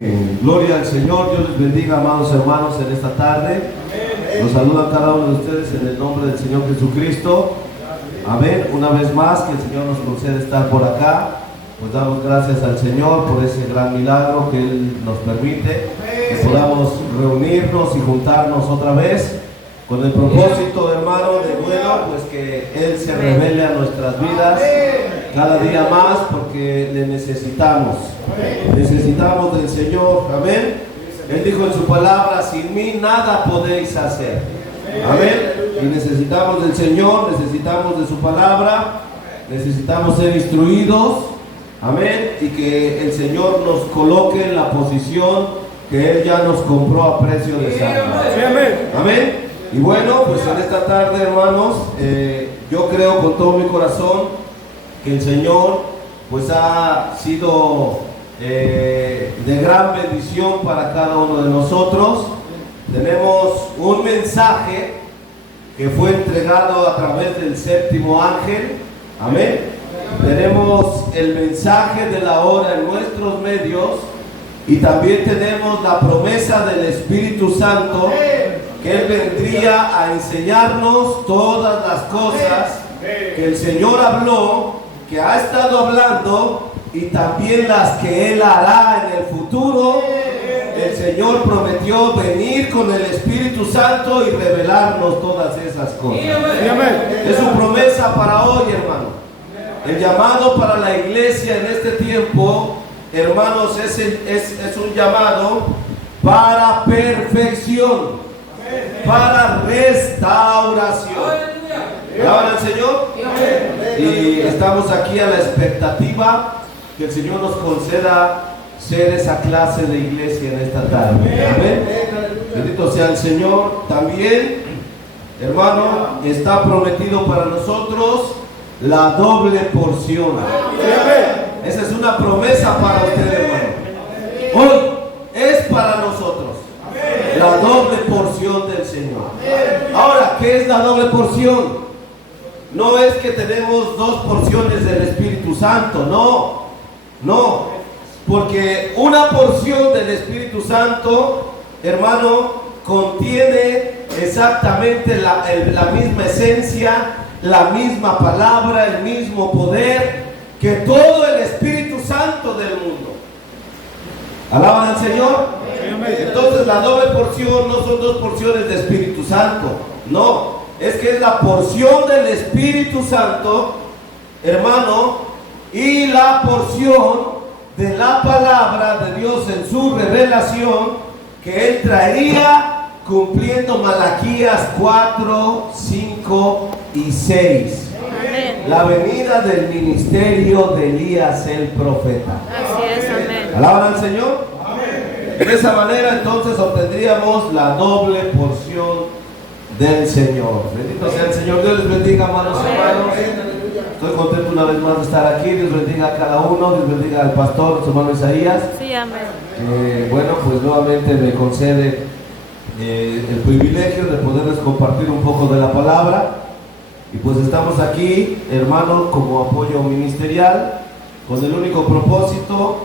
Gloria al Señor, Dios les bendiga, amados hermanos, en esta tarde. Los saluda a cada uno de ustedes en el nombre del Señor Jesucristo. Amén. Una vez más que el Señor nos concede estar por acá, pues damos gracias al Señor por ese gran milagro que Él nos permite, que podamos reunirnos y juntarnos otra vez con el propósito, hermano, de bueno, pues que Él se revele a nuestras vidas cada día más, porque le necesitamos. Necesitamos del Señor, amén. Él dijo en su palabra: sin mí nada podéis hacer, amén. Y necesitamos del Señor, necesitamos de su palabra, necesitamos ser instruidos, amén. Y que el Señor nos coloque en la posición que Él ya nos compró a precio de sangre, amén. Y bueno, pues en esta tarde, hermanos, yo creo con todo mi corazón que el Señor pues ha sido de gran bendición para cada uno de nosotros. Tenemos un mensaje que fue entregado a través del séptimo ángel, amén. Tenemos el mensaje de la hora en nuestros medios, y también tenemos la promesa del Espíritu Santo, que Él vendría a enseñarnos todas las cosas que el Señor habló, que ha estado hablando, y también las que Él hará en el futuro. El Señor prometió venir con el Espíritu Santo y revelarnos todas esas cosas. Es su promesa para hoy, hermano. El llamado para la iglesia en este tiempo, hermanos, es un llamado para perfección, para restauración. ¿Alaban al Señor? Y estamos aquí a la expectativa que el Señor nos conceda ser esa clase de iglesia en esta tarde. Amén. Bendito sea el Señor. También, hermano, está prometido para nosotros la doble porción. Esa es una promesa para usted, hermano. Hoy es para nosotros la doble porción del Señor. Ahora, ¿qué es la doble porción? No es que tenemos dos porciones del Espíritu Santo, no, porque una porción del Espíritu Santo, hermano, contiene exactamente la misma esencia, la misma palabra, el mismo poder que todo el Espíritu Santo del mundo. ¿Alaban al Señor? Entonces la doble porción no son dos porciones de Espíritu Santo, no, es que es la porción del Espíritu Santo, hermano, y la porción de la palabra de Dios en su revelación, que Él traería cumpliendo Malaquías 4, 5 y 6. La venida del ministerio de Elías el profeta. Así es, amén. ¿Alaban al Señor? Amén. De esa manera entonces obtendríamos la doble porción del Señor. Bendito sea el Señor. Dios les bendiga, amados hermanos. Estoy contento una vez más de estar aquí. Dios bendiga a cada uno. Dios bendiga al pastor, nuestro hermano Isaías. Sí, amén. Bueno, pues nuevamente me concede el privilegio de poderles compartir un poco de la palabra. Y pues estamos aquí, hermanos, como apoyo ministerial, con el único propósito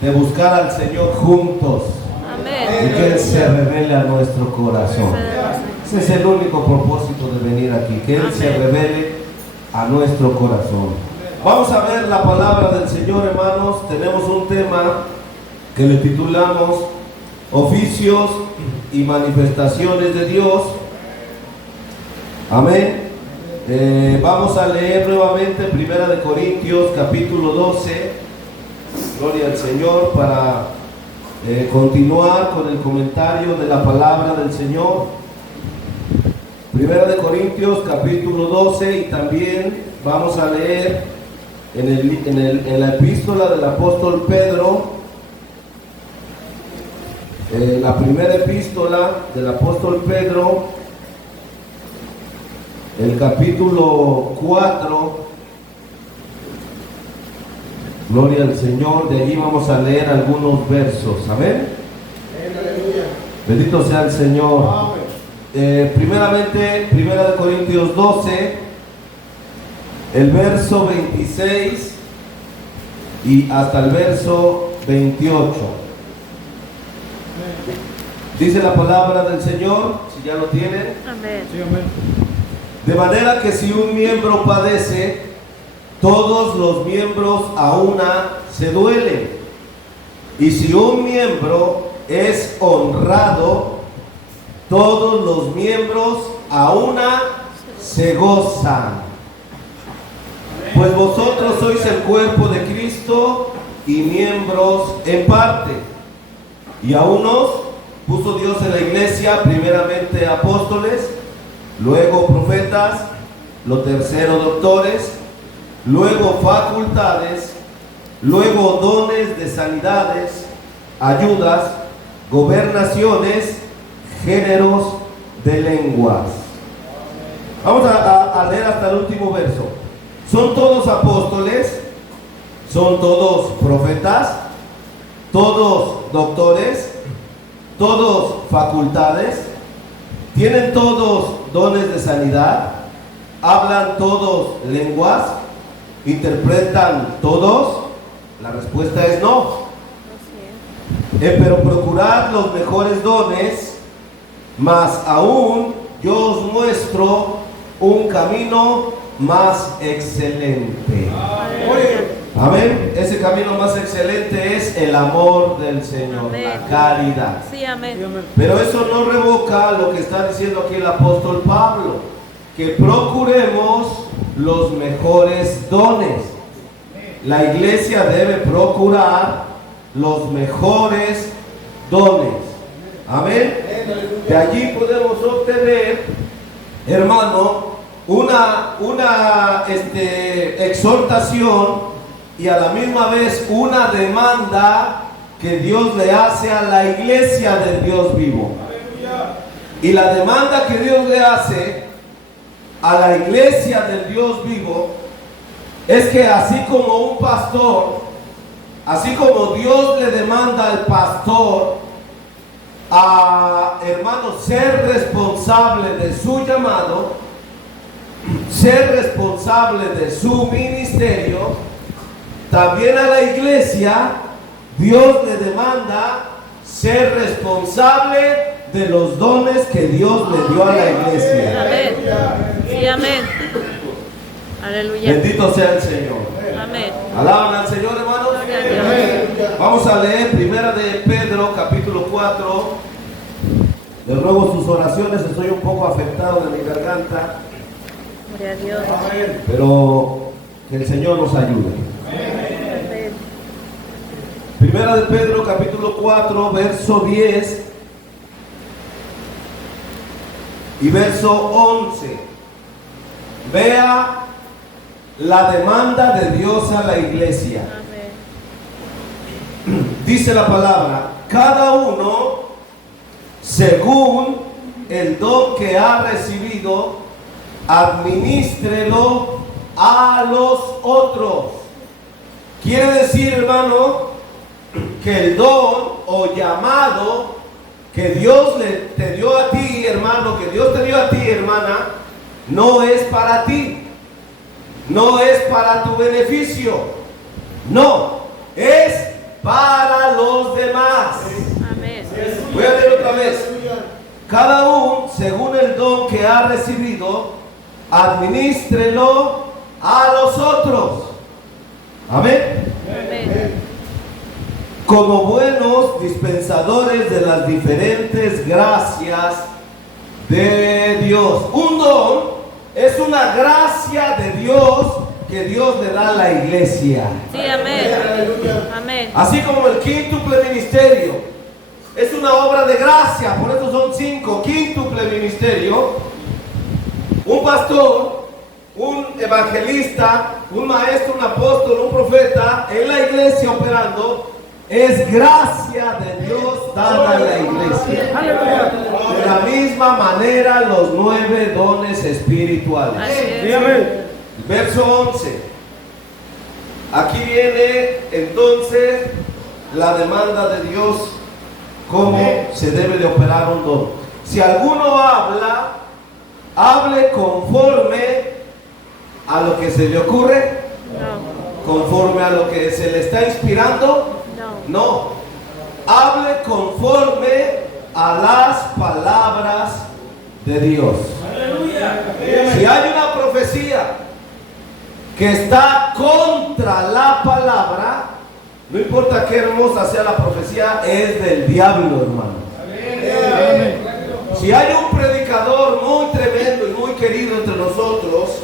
de buscar al Señor juntos. Amén. Y que Él se revele a nuestro corazón. Ese es el único propósito de venir aquí, que Él se revele a nuestro corazón. Vamos a ver la palabra del Señor, hermanos. Tenemos un tema que le titulamos Oficios y manifestaciones de Dios. Amén. Vamos a leer nuevamente 1 Corintios capítulo 12. Gloria al Señor, para continuar con el comentario de la palabra del Señor. 1 Corintios capítulo 12, y también vamos a leer en la epístola del apóstol Pedro, la primera epístola del apóstol Pedro, el capítulo 4. Gloria al Señor. De allí vamos a leer algunos versos. Amén. Bendito sea el Señor. Primeramente, 1 Corintios 12, el verso 26 y hasta el verso 28. Dice la palabra del Señor, si ya lo tienen. Amén. Sí, amén. De manera que si un miembro padece, todos los miembros a una se duelen. Y si un miembro es honrado, todos los miembros a una se gozan. Pues vosotros sois el cuerpo de Cristo y miembros en parte. Y a unos puso Dios en la iglesia, primeramente apóstoles, luego profetas, lo tercero doctores, luego facultades, luego dones de sanidades, ayudas, gobernaciones, géneros de lenguas. Vamos a leer hasta el último verso. ¿Son todos apóstoles? ¿Son todos profetas? ¿Todos doctores? ¿Todos facultades? ¿Tienen todos dones de sanidad? ¿Hablan todos lenguas? ¿Interpretan todos? La respuesta es no. Pero procurad los mejores dones, mas aún yo os muestro un camino más excelente. Amén. Ese camino más excelente es el amor del Señor, Amén. la caridad. Sí, amén. Pero eso no revoca lo que está diciendo aquí el apóstol Pablo, que procuremos los mejores dones. La iglesia debe procurar los mejores dones. Amén. De allí podemos obtener, hermano, una exhortación y a la misma vez una demanda que Dios le hace a la iglesia del Dios vivo. Y la demanda que Dios le hace a la iglesia del Dios vivo es que así como un pastor, así como Dios le demanda al pastor a, hermano, ser responsable de su llamado, ser responsable de su ministerio, también a la iglesia Dios le demanda ser responsable de los dones que Dios le dio a la iglesia. Amén. Sí, amén. Aleluya. Bendito sea el Señor. Amén. Alaban al Señor, hermanos. Gloria a Dios. Vamos a leer primera de Pedro, capítulo 4. Les ruego sus oraciones, estoy un poco afectado de mi garganta, Gloria a Dios. pero que el Señor nos ayude. Amén. Primera de Pedro, capítulo 4, verso 10 y verso 11. Vea la demanda de Dios a la iglesia. Amén. Dice la palabra: cada uno según el don que ha recibido, administrelo a los otros. Quiere decir, hermano, que el don o llamado que Dios te dio a ti, hermano, que Dios te dio a ti, hermana, no es para ti, no es para tu beneficio, no, es para los demás. Amén. Voy a leer otra vez. Cada uno, según el don que ha recibido, administrelo a los otros. Amén. Amén. Como buenos dispensadores de las diferentes gracias de Dios. Un don es una gracia de Dios que Dios le da a la iglesia. Sí, amén. Amén. Así como el quíntuple ministerio es una obra de gracia, por eso son 5, quíntuple ministerio. Un pastor, un evangelista, un maestro, un apóstol, un profeta en la iglesia operando, es gracia de Dios dada a la iglesia. De la misma manera los 9 dones espirituales. Así Sí, es. amén. Verso 11. Aquí viene entonces la demanda de Dios, cómo se debe de operar un don. Si alguno habla, hable conforme a lo que se le ocurre, No. conforme a lo que se le está inspirando. No. No, hable conforme a las palabras de Dios. Si hay una profecía que está contra la palabra, no importa qué hermosa sea la profecía, es del diablo, hermano. Si hay un predicador muy tremendo y muy querido entre nosotros,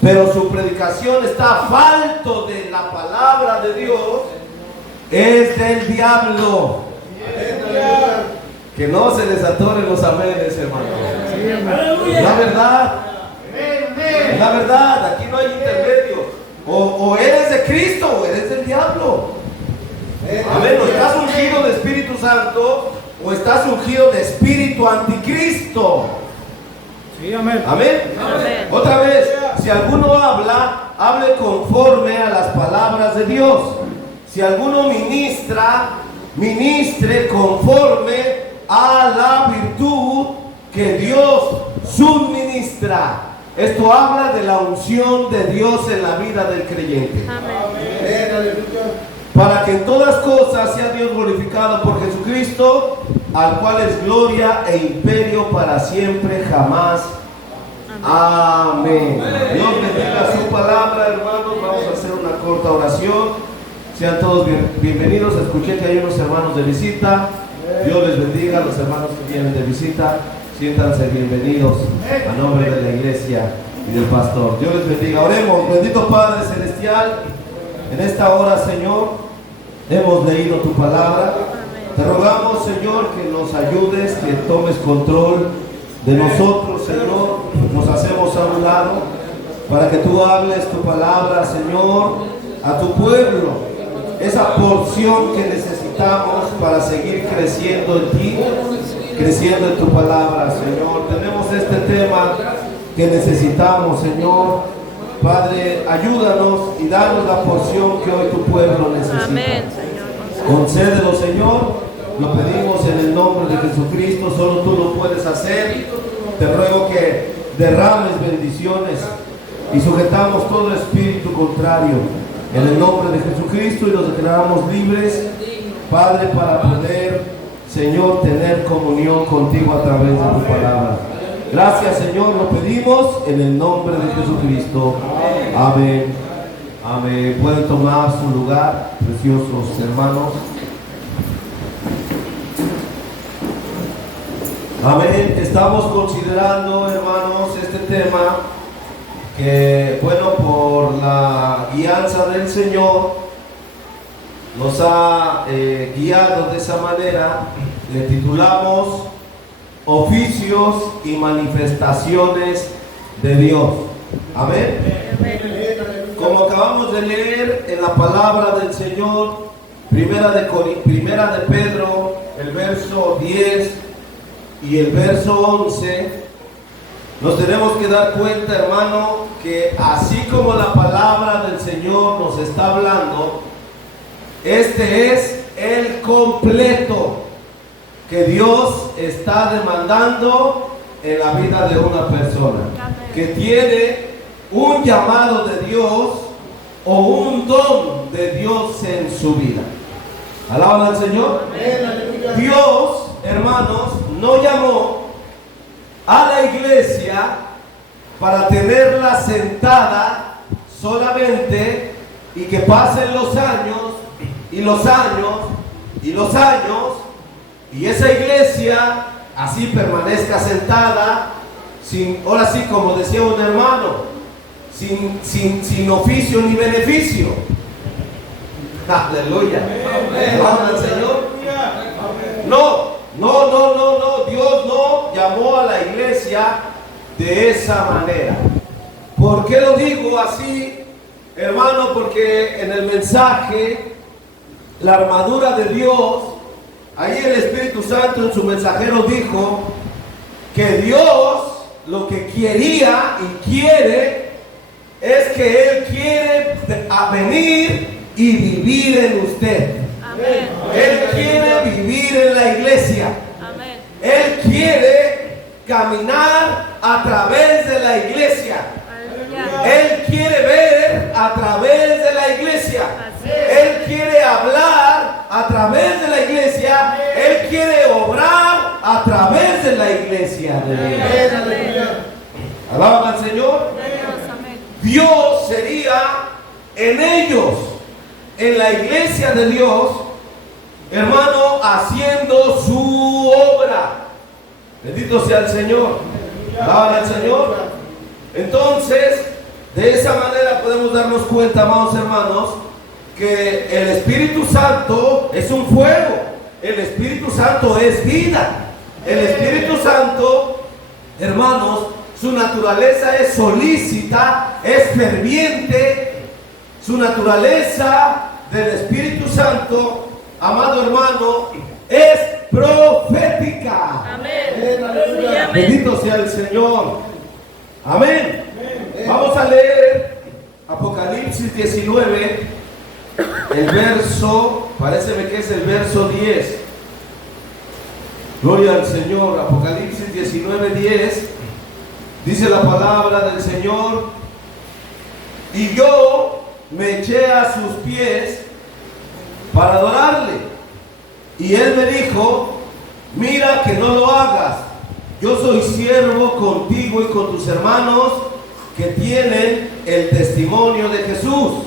pero su predicación está falto de la palabra de Dios, es del diablo. Que no se les atoren los amenes, hermano. La verdad. La verdad, aquí no hay intermedio. O eres de Cristo o eres del diablo. Amén. O estás ungido de Espíritu Santo o estás ungido de espíritu anticristo. Sí, amén. Amén. Amén. Otra vez, si alguno habla, hable conforme a las palabras de Dios. Si alguno ministra, ministre conforme a la virtud que Dios suministra. Esto habla de la unción de Dios en la vida del creyente. Amén. Para que en todas cosas sea Dios glorificado por Jesucristo, al cual es gloria e imperio para siempre, jamás. Amén. Dios bendiga su palabra, hermanos. Vamos a hacer una corta oración. Sean todos bienvenidos. Escuché que hay unos hermanos de visita. Dios les bendiga a los hermanos que vienen de visita. Siéntanse bienvenidos a nombre de la iglesia y del pastor. Dios les bendiga. Oremos. Bendito Padre Celestial, en esta hora, Señor, hemos leído tu palabra. Te rogamos, Señor, que nos ayudes, que tomes control de nosotros, Señor. Nos hacemos a un lado para que tú hables tu palabra, Señor, a tu pueblo. Esa porción que necesitamos para seguir creciendo en ti, creciendo en tu palabra, Señor. Tenemos este tema que necesitamos, Señor. Padre, ayúdanos y danos la porción que hoy tu pueblo necesita. Amén, Señor. Concédelo, Señor. Lo pedimos en el nombre de Jesucristo. Solo tú lo puedes hacer. Te ruego que derrames bendiciones y sujetamos todo espíritu contrario en el nombre de Jesucristo y los declaramos libres, Padre, para poder, Señor, tener comunión contigo a través de tu palabra. Gracias, Señor, lo pedimos en el nombre de Jesucristo. Amén. Amén. Pueden tomar su lugar, preciosos hermanos. Amén. Estamos considerando, hermanos, este tema que, bueno, por la guianza del Señor nos ha guiado de esa manera. Le titulamos Oficios y manifestaciones de Dios. Amén. Como acabamos de leer en la palabra del Señor, primera de Pedro, el verso 10 y el verso 11, nos tenemos que dar cuenta, hermano, que así como la palabra del Señor nos está hablando, este es el completo que Dios está demandando en la vida de una persona que tiene un llamado de Dios o un don de Dios en su vida. ¿Alaban al Señor? Dios, hermanos, no llamó a la iglesia para tenerla sentada solamente y que pasen los años y los años y los años y esa iglesia así permanezca sentada sin, ahora sí, como decía un hermano, sin oficio ni beneficio. Aleluya. ¿Alaban al Señor? No. Dios no llamó a la iglesia de esa manera. ¿Por qué lo digo así, hermano? Porque en el mensaje, la armadura de Dios, ahí el Espíritu Santo en su mensajero dijo que Dios lo que quería y quiere es que Él quiere venir y vivir en usted. Amén. Él quiere vivir en la iglesia. Amén. Él quiere caminar a través de la iglesia. Aleluya. Él quiere ver a través de la iglesia. Así es. Él quiere hablar a través de la iglesia. Él quiere obrar través de la iglesia de Dios. Amén. ¿Alaban al Señor? Dios, amén. Dios sería en ellos, en la iglesia de Dios, hermano, haciendo su obra. Bendito sea el Señor. ¿Alaban al Señor? Entonces, de esa manera podemos darnos cuenta, amados hermanos, que el Espíritu Santo es un fuego. El Espíritu Santo es vida. El Espíritu Santo, hermanos, su naturaleza es solícita, es ferviente. Su naturaleza del Espíritu Santo, amado hermano, es profética. Amén. Aleluya. Amén. Bendito sea el Señor. Amén. Vamos a leer Apocalipsis 19, el verso, paréceme que es el verso 10. Gloria al Señor. Apocalipsis 19, 10. Dice la palabra del Señor: y yo me eché a sus pies para adorarle. Y él me dijo: mira que no lo hagas. Yo soy siervo contigo y con tus hermanos que tienen el testimonio de Jesús.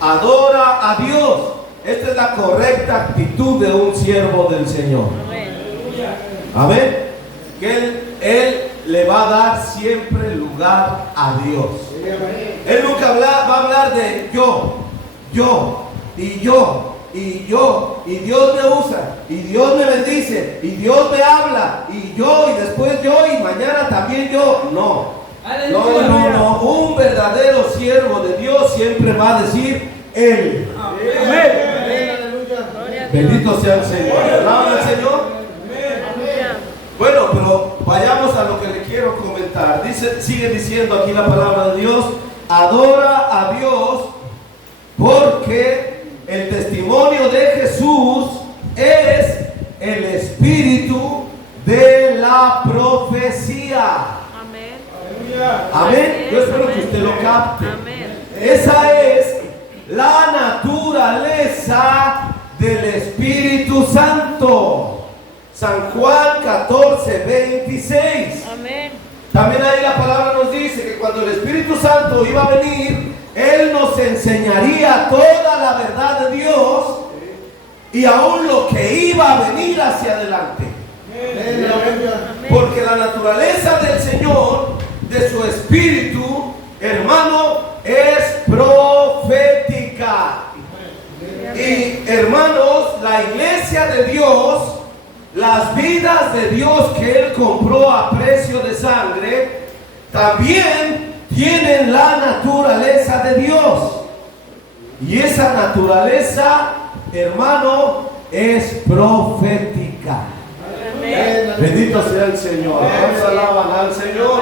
Adora a Dios. Esta es la correcta actitud de un siervo del Señor. Amén. Amén. Que él le va a dar siempre lugar a Dios. Él nunca va a hablar de yo, y Dios me usa, y Dios me bendice, y Dios me habla, y yo, y después yo, y mañana también yo. No. No. Un verdadero siervo de Dios siempre va a decir Él. Amén. Gloria a Dios. Bendito sea el Señor. ¿Alaban al Señor? Aleluya. Bueno, pero vayamos a lo que le quiero comentar. Sigue diciendo aquí la palabra de Dios: adora a Dios, porque el testimonio de Jesús es el espíritu de la profecía. Amén. Amén. Yo espero que usted lo capte. Amén. Esa es la naturaleza del Espíritu Santo. San Juan 14, 26. Amén. También ahí la palabra nos dice que cuando el Espíritu Santo iba a venir, Él nos enseñaría toda la verdad de Dios y aún lo que iba a venir hacia adelante. Amén. Porque la naturaleza del Señor, de su Espíritu, hermano, es profética. Y hermanos, la iglesia de Dios, las vidas de Dios que Él compró a precio de sangre, también tienen la naturaleza de Dios. Y esa naturaleza, hermano, es profética. Amén. Bendito sea el Señor. Vamos a alabar al Señor.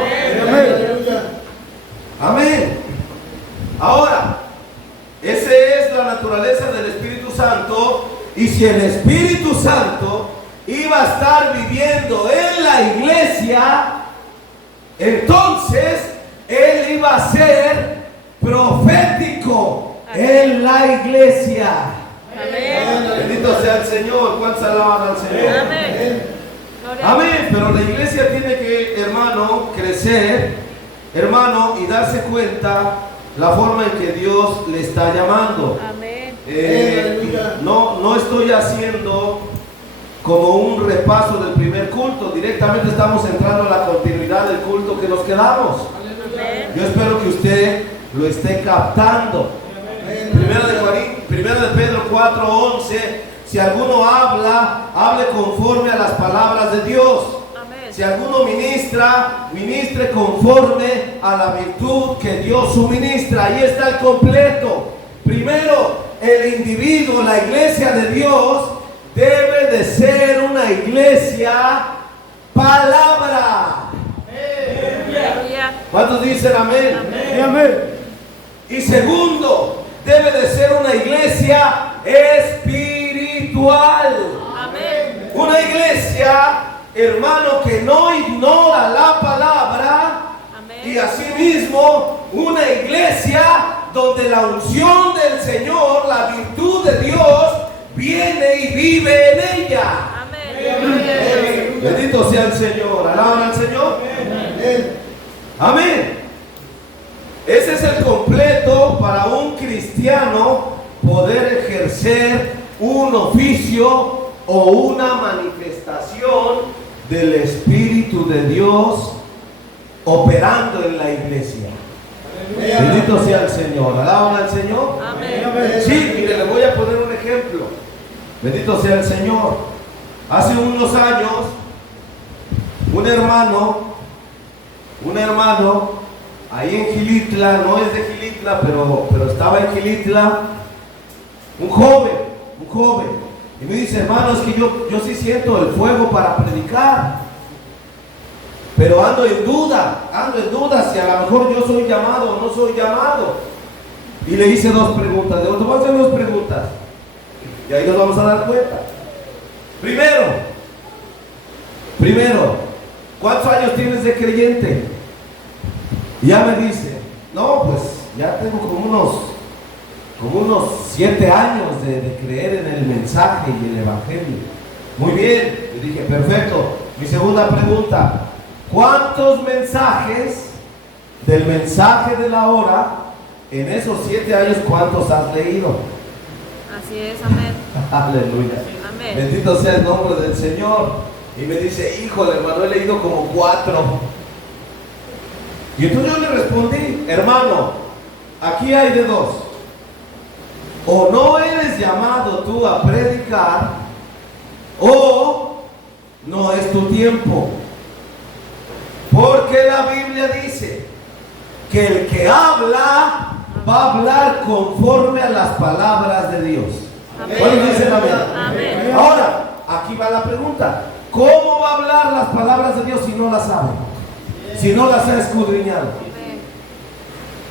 Amén. Ahora, esa es la naturaleza del Espíritu Santo. Y si el Espíritu Santo iba a estar viviendo en la iglesia, entonces Él iba a ser profético en la iglesia. Amén. Bendito sea el Señor. ¿Cuántos alaban al Señor? Amén. Gloria a Amén. Pero la iglesia tiene que, hermano, crecer, hermano, y darse cuenta la forma en que Dios le está llamando. Amén. No estoy haciendo como un repaso del primer culto. Directamente estamos entrando en la continuidad del culto que nos quedamos. Amén. Yo espero que usted lo esté captando. Primero de Pedro 4:11. Si alguno habla, hable conforme a las palabras de Dios. Amén. Si alguno ministra, ministre conforme a la virtud que Dios suministra. Ahí está el completo. Primero, el individuo, la iglesia de Dios, debe de ser una iglesia palabra. Aleluya. ¿Cuántos dicen amén? Amén. Y segundo, debe de ser una iglesia espiritual. Amén. Una iglesia, hermano, que no ignora la palabra. Y Amén. asimismo, una iglesia donde la unción del Señor, la virtud de Dios, viene y vive en ella. Amén. Bendito al Señor. ¿Alaban al Señor? Amén. Ese es el completo para un cristiano poder ejercer un oficio o una manifestación del Espíritu de Dios operando en la iglesia. Bendito sea el Señor. ¿Alaban al Señor? Amén. Sí, mire, le voy a poner un ejemplo. Bendito sea el Señor. Hace unos años, un hermano, ahí en Gilitla, no es de Gilitla, pero estaba en Gilitla, un joven, y me dice, hermano, es que yo sí siento el fuego para predicar, pero ando en duda si a lo mejor yo soy llamado o no soy llamado. Y le hice dos preguntas, te voy a hacer dos preguntas, y ahí nos vamos a dar cuenta. Primero, ¿cuántos años tienes de creyente? Y ya me dice, no, pues ya tengo como unos 7 años de creer en el mensaje y el evangelio. Muy bien, le dije, perfecto. Mi segunda pregunta, ¿cuántos mensajes del mensaje de la hora en esos 7 años, cuántos has leído? Así es, amén. Aleluya. Amén. Bendito sea el nombre del Señor. Y me dice, híjole, hermano, he leído como 4. Y entonces yo le respondí, hermano, aquí hay de dos. O no eres llamado tú a predicar, o no es tu tiempo. Porque la Biblia dice que el que habla va a hablar conforme a las palabras de Dios. ¿Cuáles dicen amén? Amén. Ahora, aquí va la pregunta. ¿Cómo va a hablar las palabras de Dios si no las sabe? Si no las ha escudriñado.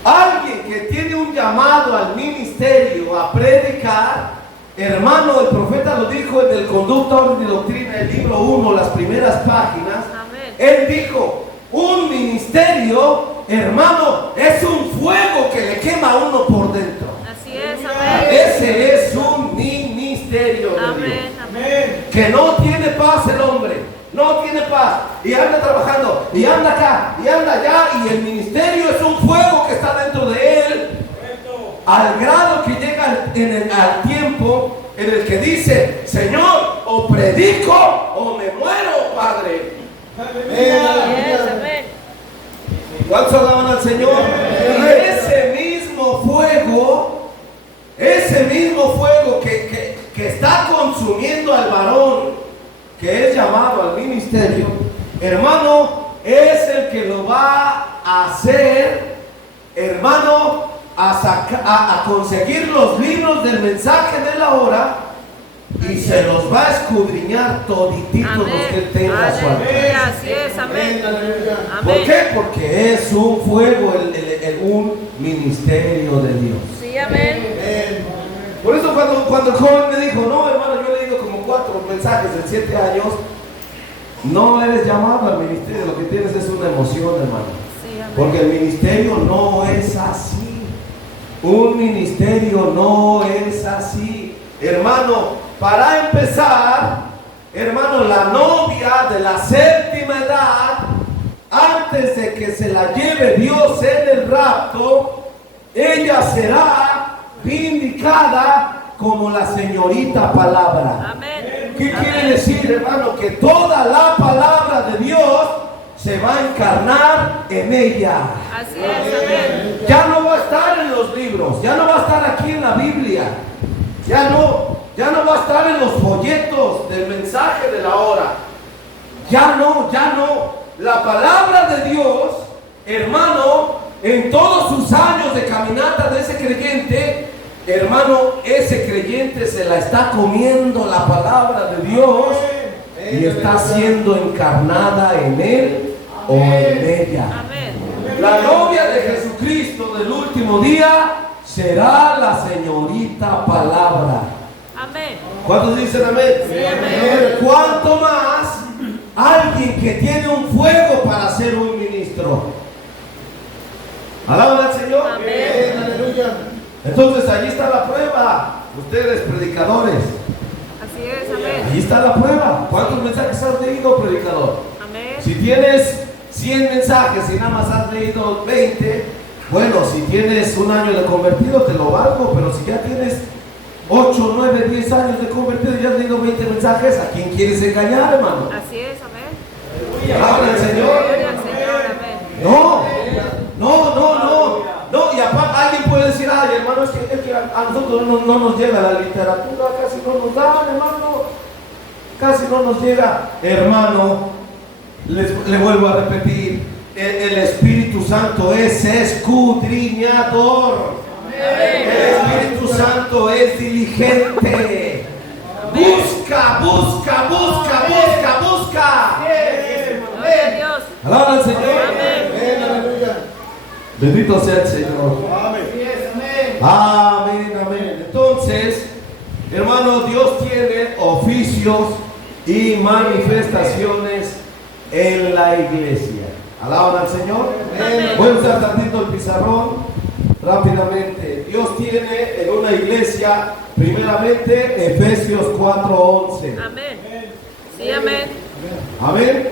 Alguien que tiene un llamado al ministerio a predicar, hermano, el profeta lo dijo en el Conducta, Orden y Doctrina, el libro 1, las primeras páginas. Amén. Él dijo, un ministerio, hermano, es un fuego que le quema a uno por dentro. Así es, amén. Ese es un ministerio de Dios. Amén, amén. Que no tiene paz el hombre, no tiene paz, y anda trabajando, y anda acá, y anda allá, y el ministerio es un fuego que está dentro de él, al grado que llega al tiempo en el que dice, Señor, o predico o me muero, Padre. Así es, amén. ¿Cuántos alaban al Señor? Ese mismo fuego que está consumiendo al varón que es llamado al ministerio, hermano, es el que lo va a hacer, hermano, a conseguir los libros del mensaje de la hora y se los va a escudriñar todititos los que él tenga a su alcance. Aleluya, así es, amén. ¿Por Amén. qué? Porque es un fuego, un ministerio de Dios. Sí, amén. Por eso cuando el joven me dijo, no, hermano, yo he leído como 4 mensajes en 7 años, no eres llamado al ministerio, lo que tienes es una emoción, hermano. Sí, amén. Porque el ministerio no es así. Un ministerio no es así. Hermano, para empezar, hermano, la novia de la 7ª edad, antes de que se la lleve Dios en el rapto, ella será vindicada como la señorita palabra. Amén. ¿Qué Amén. quiere decir, hermano? Que toda la palabra de Dios se va a encarnar en ella. Así es, amén. Ya no va a estar en los libros, ya no va a estar aquí en la Biblia, ya no va a estar en los folletos del mensaje de la hora. Ya no. La palabra de Dios, hermano, en todos sus años de caminata de ese creyente, hermano, ese creyente se la está comiendo la palabra de Dios y está siendo encarnada en él o en ella. Amén. La novia de Jesucristo del último día será la señorita palabra. Amén. ¿Cuántos dicen amén? Sí, amén. ¿Cuánto más alguien que tiene un fuego para ser un ministro? Alaban al Señor. Amén. Entonces allí está la prueba. Ustedes predicadores, Así es, amén. allí está la prueba. ¿Cuántos mensajes has leído, predicador? Amén. Si tienes 100 mensajes y nada más has leído 20, bueno, si tienes un año de convertido te lo valgo, pero si ya tienes 8, 9, 10 años de convertido y ya has leído 20 mensajes, ¿a quién quieres engañar, hermano? Así es, amén. Habla el Señor. Gloria al Señor, amén. No, y aparte alguien puede decir, ay, hermano, es que a nosotros no nos llega la literatura, casi no nos da, hermano, casi no nos llega, hermano, le vuelvo a repetir, el Espíritu Santo es escudriñador, el Espíritu Santo es diligente, busca. Gloria a Dios. Alaba al Señor. Amén. Bendito sea el Señor. Amén. Entonces, hermano, Dios tiene oficios y manifestaciones en la iglesia. Alaban al Señor. Amén. Voy a usar tantito el pizarrón rápidamente. Dios tiene en una iglesia, primeramente, Efesios 4:11. Amén. Sí, amén. Amén.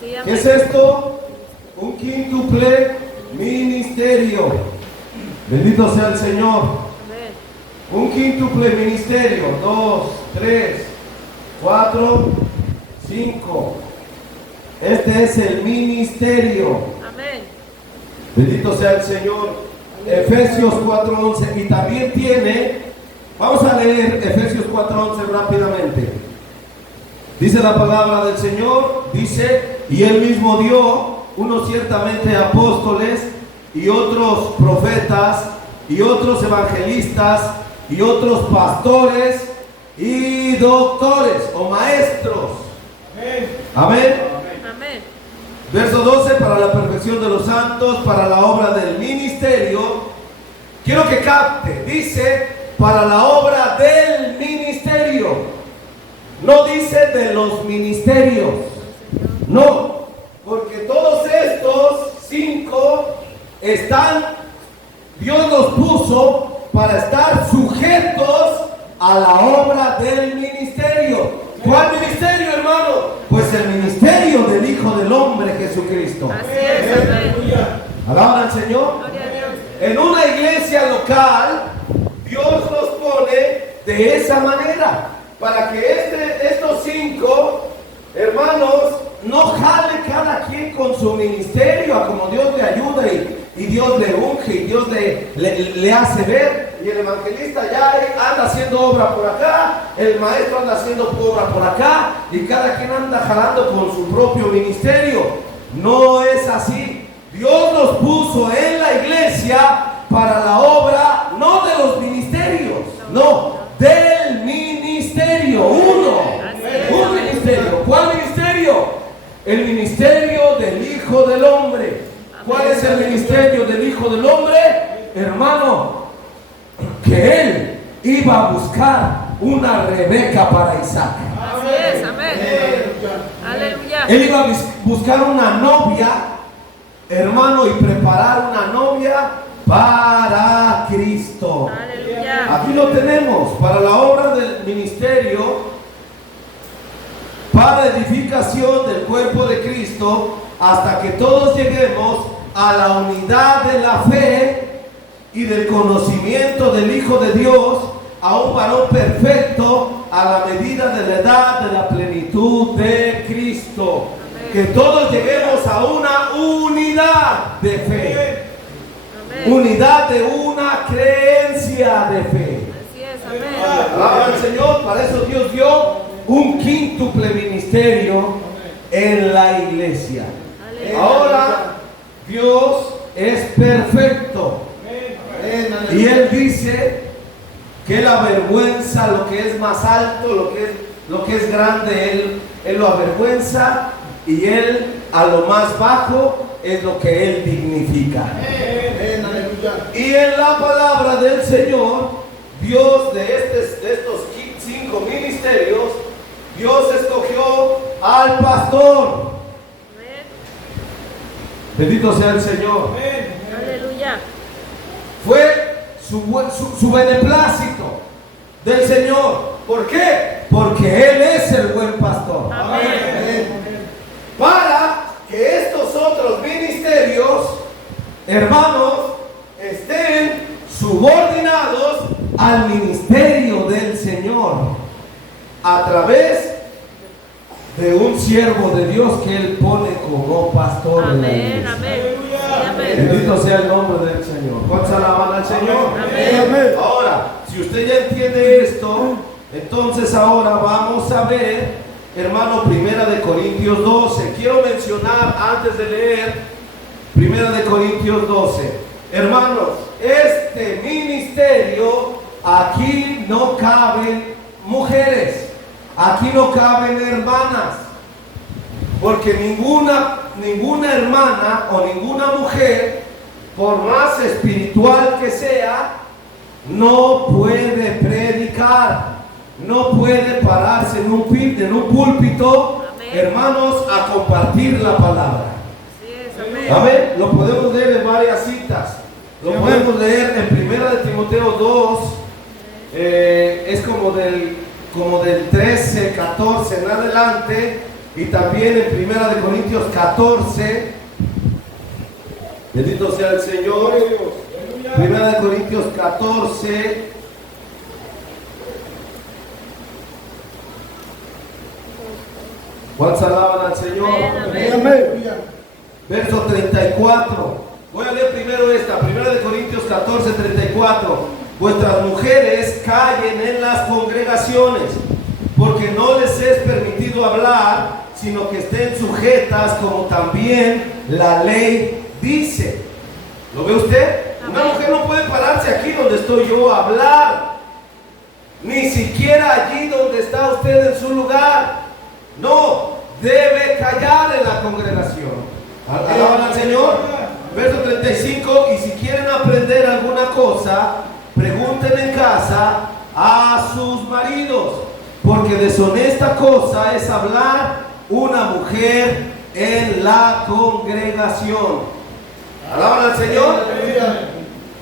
Sí, ¿Qué amén. es esto? Un quíntuple ministerio. Bendito sea el Señor. Amén. Un quíntuple ministerio. 2, 3, 4, 5. Este es el ministerio. Amén. Bendito sea el Señor. Efesios 4:11. Y también tiene, vamos a leer Efesios 4:11 rápidamente. Dice la palabra del Señor, dice, y Él mismo dio unos ciertamente apóstoles y otros profetas y otros evangelistas y otros pastores y doctores o maestros. Amén. Amén. Verso 12, para la perfección de los santos, para la obra del ministerio. Quiero que capte, dice, para la obra del ministerio. No dice de los ministerios. No, porque todos estos 5 Dios los puso para estar sujetos a la obra del ministerio. ¿Cuál ministerio, hermano? Pues el ministerio del Hijo del Hombre, Jesucristo. Así es, amén. Alaban al Señor. Gloria a Dios. En una iglesia local, Dios los pone de esa manera, para que estos 5 hermanos no jale cada quien con su ministerio, a como Dios le ayuda y Dios le unge y Dios le hace ver. Y el evangelista ya anda haciendo obra por acá, el maestro anda haciendo obra por acá, y cada quien anda jalando con su propio ministerio. No es así. Dios los puso en la iglesia para la obra, no de los ministerios, no, del ministerio. Un ministerio. ¿Cuál ministerio? El ministerio del Hijo del Hombre. ¿Cuál es el ministerio del Hijo del Hombre? Hermano, que Él iba a buscar una Rebeca para Isaac. Así es, amén. Aleluya. Él iba a buscar una novia, hermano, y preparar una novia para Cristo. Aleluya. Aquí lo tenemos, para la obra del ministerio, para edificación del cuerpo de Cristo, hasta que todos lleguemos a la unidad de la fe y del conocimiento del Hijo de Dios, a un varón perfecto, a la medida de la edad de la plenitud de Cristo. Amén. Que todos lleguemos a una unidad de fe, Amén. unidad de una creencia de fe. Así es, amén. Alaba al Señor. Para eso Dios dio un quíntuple ministerio en la iglesia. Aleluya. Ahora Dios es perfecto y Él dice que Él avergüenza lo que es más alto, lo que es grande, Él lo avergüenza, y Él a lo más bajo es lo que Él dignifica. Y en la palabra del Señor, Dios de estos 5 ministerios, Dios escogió al pastor. Amén. Bendito sea el Señor. Aleluya. Fue su beneplácito del Señor. ¿Por qué? Porque Él es el buen pastor. Amén. Para hermanos, estén subordinados al ministerio del Señor a través de un siervo de Dios que Él pone como pastor en la Amén, iglesia. amén. Sí, amén. Bendito sea el nombre del Señor. ¿Cuántos alaban al Señor? Amén. Ahora, si usted ya entiende esto, entonces ahora vamos a ver, hermano, Primera de Corintios 12. Quiero mencionar antes de leer Primera de Corintios 12. Hermanos, este ministerio, aquí no caben mujeres. Aquí no caben hermanas, porque ninguna hermana o ninguna mujer, por más espiritual que sea, no puede predicar, no puede pararse en un púlpito, Amén. hermanos, a compartir la palabra. Así es, amén. Amén. Lo podemos leer en varias citas. Lo podemos leer en Primera de Timoteo 2, es como del 13, 14 en adelante, y también en Primera de Corintios 14. Bendito sea el Señor. Primera de Corintios 14. ¿Cuántos alaban al Señor? Amén, Amén. Verso 34. Voy a leer primero esta, Primera de Corintios 14, 34. Vuestras mujeres callen en las congregaciones, porque no les es permitido hablar, sino que estén sujetas, como también la ley dice. ¿Lo ve usted? Una mujer no puede pararse aquí donde estoy yo a hablar, ni siquiera allí donde está usted en su lugar. No, debe callar en la congregación. Alaban al Señor. Verso 35. Y si quieren aprender alguna cosa, pregunten en casa a sus maridos, porque deshonesta cosa es hablar una mujer en la congregación. Alaban al Señor.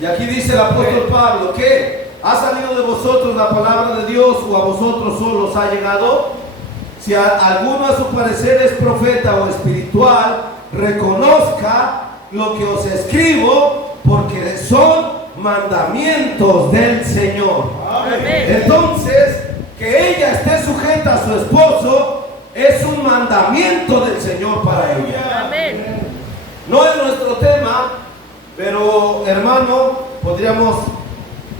Y aquí dice el apóstol Pablo que ha salido de vosotros la palabra de Dios, o a vosotros solos ha llegado. Si alguno a su parecer es profeta o espiritual, reconozca lo que os escribo, porque son mandamientos del Señor. Amén. Entonces, que ella esté sujeta a su esposo es un mandamiento del Señor para ella. Amén. No es nuestro tema, pero hermano, podríamos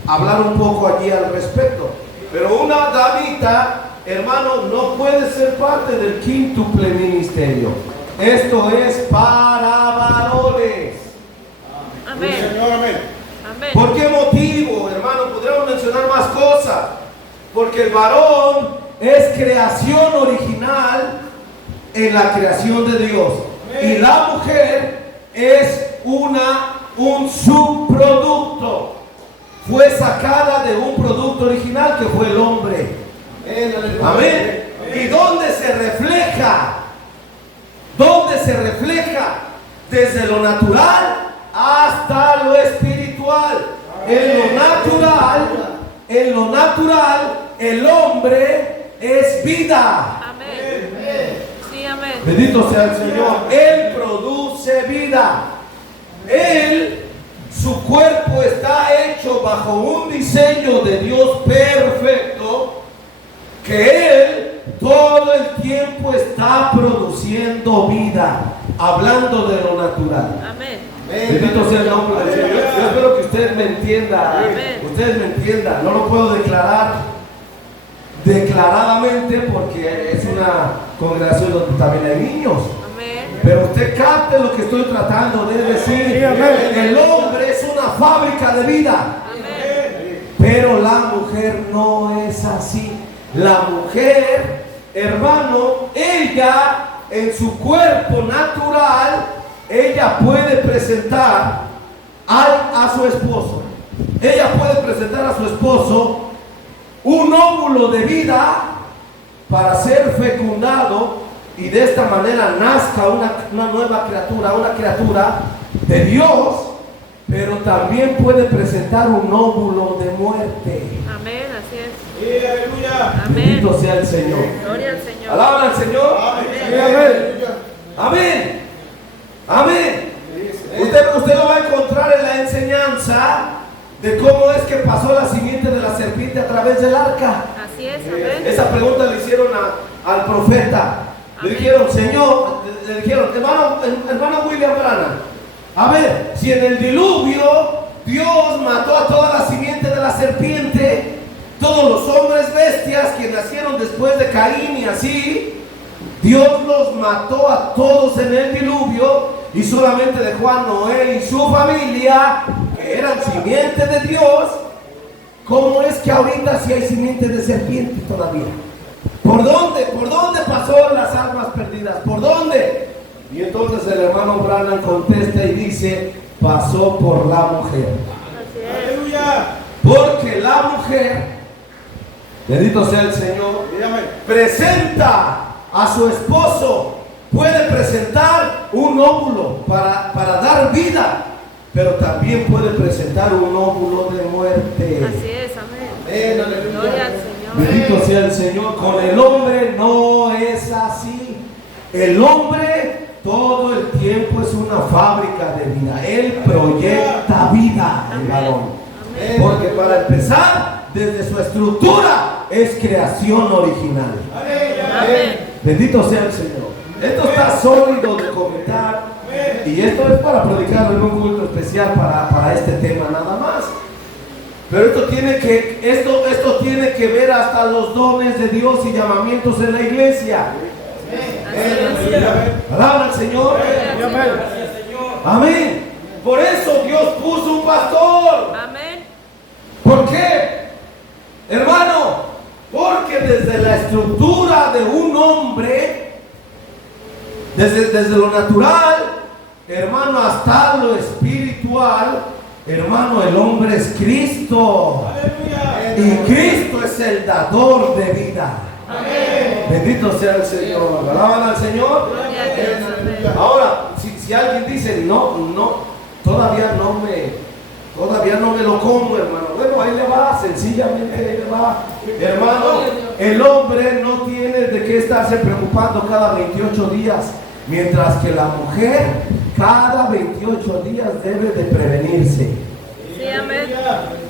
hablar un poco allí al respecto. Pero una damita, hermano, no puede ser parte del quíntuple ministerio. Esto es para varones. Amén. Amén. ¿Por qué motivo, hermano? Podríamos mencionar más cosas. Porque el varón es creación original en la creación de Dios. Y la mujer es un subproducto. Fue sacada de un producto original que fue el hombre. Amén. ¿Y dónde se refleja? ¿Dónde se refleja? Desde lo natural hasta lo espiritual. En lo natural, el hombre es vida. Amén. Sí, amén. Bendito sea el Señor. Él produce vida. Su cuerpo está hecho bajo un diseño de Dios perfecto, que Él todo el tiempo está produciendo vida, hablando de lo natural. Amén. Bendito sea el nombre del Señor. Yo espero que usted me entienda. Amén. Ustedes me entiendan. No lo puedo declarar declaradamente porque es una congregación donde también hay niños. Amén. Pero usted capte lo que estoy tratando de decir. Sí, amén. El hombre es una fábrica de vida, Amén. pero la mujer no es así. La mujer, hermano, ella en su cuerpo natural, ella puede presentar a su esposo. Ella puede presentar a su esposo un óvulo de vida para ser fecundado y de esta manera nazca una nueva criatura, una criatura de Dios, pero también puede presentar un óvulo de muerte. Amén. Así es. Aleluya. Amén. Bendito sea el Señor. Gloria al Señor. Alaban al Señor. Amén. Amén. Amén. Usted lo va a encontrar de cómo es que pasó la simiente de la serpiente a través del arca. Así es, amén. Esa pregunta le hicieron al profeta. Le dijeron, Señor, le dijeron, hermano William Branham, a ver, si en el diluvio Dios mató a toda la simiente de la serpiente, todos los hombres bestias que nacieron después de Caín y así, Dios los mató a todos en el diluvio y solamente dejó a Noé y su familia, que eran simiente de Dios. ¿Cómo es que ahorita sí hay simiente de serpiente todavía? ¿Por dónde? ¿Por dónde pasó las almas perdidas? ¿Por dónde? Y entonces el hermano Branham contesta y dice, pasó por la mujer. Así es. Aleluya. Porque la mujer, bendito sea el Señor, presenta a su esposo, puede presentar un óvulo para dar vida, pero también puede presentar un óvulo de muerte. Así es, amén. Amén, Gloria al aleluya. Señor. Bendito sea el Señor. Con el hombre no es así. El hombre todo el tiempo es una fábrica de vida. Él proyecta vida, el varón. Amén. Porque para empezar, desde su estructura es creación original. Amén. Bendito sea el Señor. Esto está sólido de comentar. Y esto es para predicarlo en un culto especial para este tema nada más. Pero esto tiene que ver hasta los dones de Dios y llamamientos en la iglesia. Así es. Palabra al Señor. Amén. Por eso Dios puso un pastor. Amén. ¿Por qué? Hermano, porque desde la estructura de un hombre, desde lo natural, hermano, hasta lo espiritual, hermano, el hombre es Cristo. Y Cristo es el dador de vida. Bendito sea el Señor. ¿Alaban al Señor? Gloria a Dios, amén. Ahora, si alguien dice, no, todavía no me lo como, hermano. Bueno, ahí le va, sencillamente ahí le va. Hermano, el hombre no tiene de qué estarse preocupando cada 28 días, mientras que la mujer cada 28 días debe de prevenirse. Sí, amén.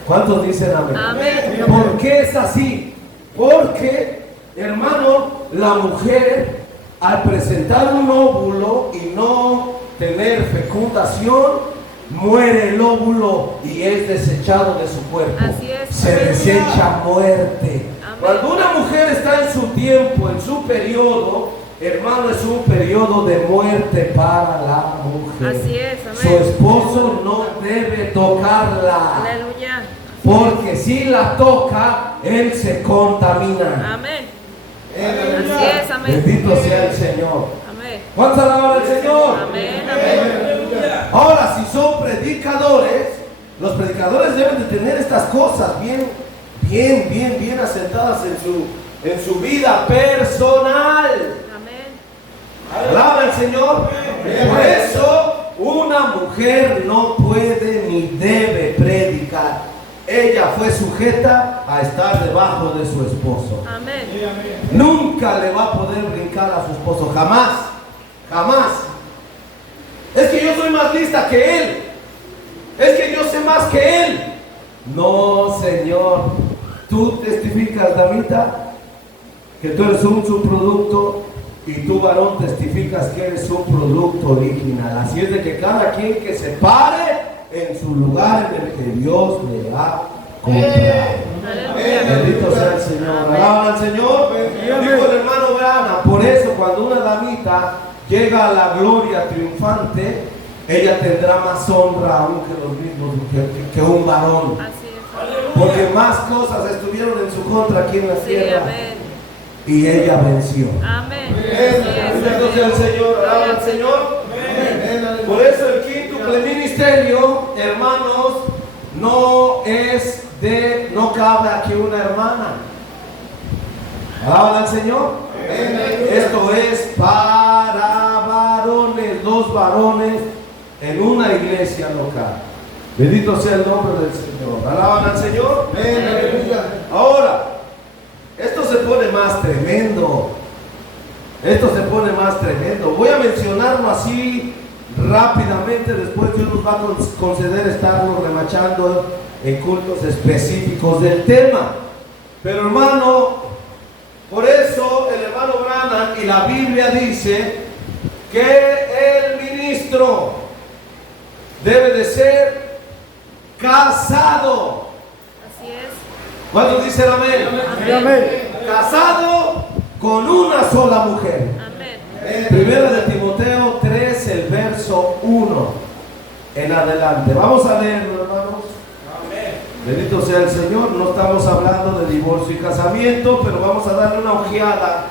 ¿Cuántos dicen amén? Amén. ¿Por qué es así? Porque, hermano, la mujer al presentar un óvulo y no tener fecundación, muere el óvulo y es desechado de su cuerpo. Así es. Se desecha muerte. Amén. Cuando una mujer está en su tiempo, en su periodo, hermano, es un periodo de muerte para la mujer. Así es, Su amén. esposo no debe tocarla. Aleluya. Porque si la toca, él se contamina. Amén. Así es, amén. Bendito sea el Señor. Amén. ¿Cuántos alaban al Señor? Amén, amén. Ahora, si son predicadores, los predicadores deben de tener estas cosas bien asentadas en su vida personal. Amén. Alaba al Señor. Por eso, una mujer no puede ni debe predicar. Ella fue sujeta a estar debajo de su esposo. Amén. Nunca le va a poder brincar a su esposo, jamás, jamás. Es que yo soy más lista que él, es que yo sé más que él. No, Señor, tú testificas, damita, que tú eres un subproducto y tú, varón, testificas que eres un producto original. Así es de que cada quien que se pare en su lugar en el que Dios le ha comprado. Bendito sea el Señor. Alaban al Señor. Dijo el hermano Branham, por eso cuando una damita llega a la gloria triunfante, ella tendrá más honra aún que los mismos que un varón. Así es. Porque más cosas estuvieron en su contra aquí en la Sí, tierra amén. y ella venció. Amén. Bendito sea el Señor. Alaban al Señor. Por eso el quíntuple ministerio, hermanos, no cabe aquí una hermana. Alaban al Señor. Esto es para varones, dos varones en una iglesia local. Bendito sea el nombre del Señor. Alaban al Señor. Ahora, esto se pone más tremendo. Esto se pone más tremendo. Voy a mencionarlo así rápidamente. Después Dios nos va a conceder estarlo remachando en cultos específicos del tema. Pero hermano, por eso el hermano Branham y la Biblia dice que el ministro debe de ser casado. Así es. ¿Cuántos dicen amén? Amén. Casado con una sola mujer. Amén. Primera de Timoteo 3, el verso 1 en adelante. Vamos a leerlo, hermanos. Bendito sea el Señor. No estamos hablando de divorcio y casamiento, pero vamos a darle una ojeada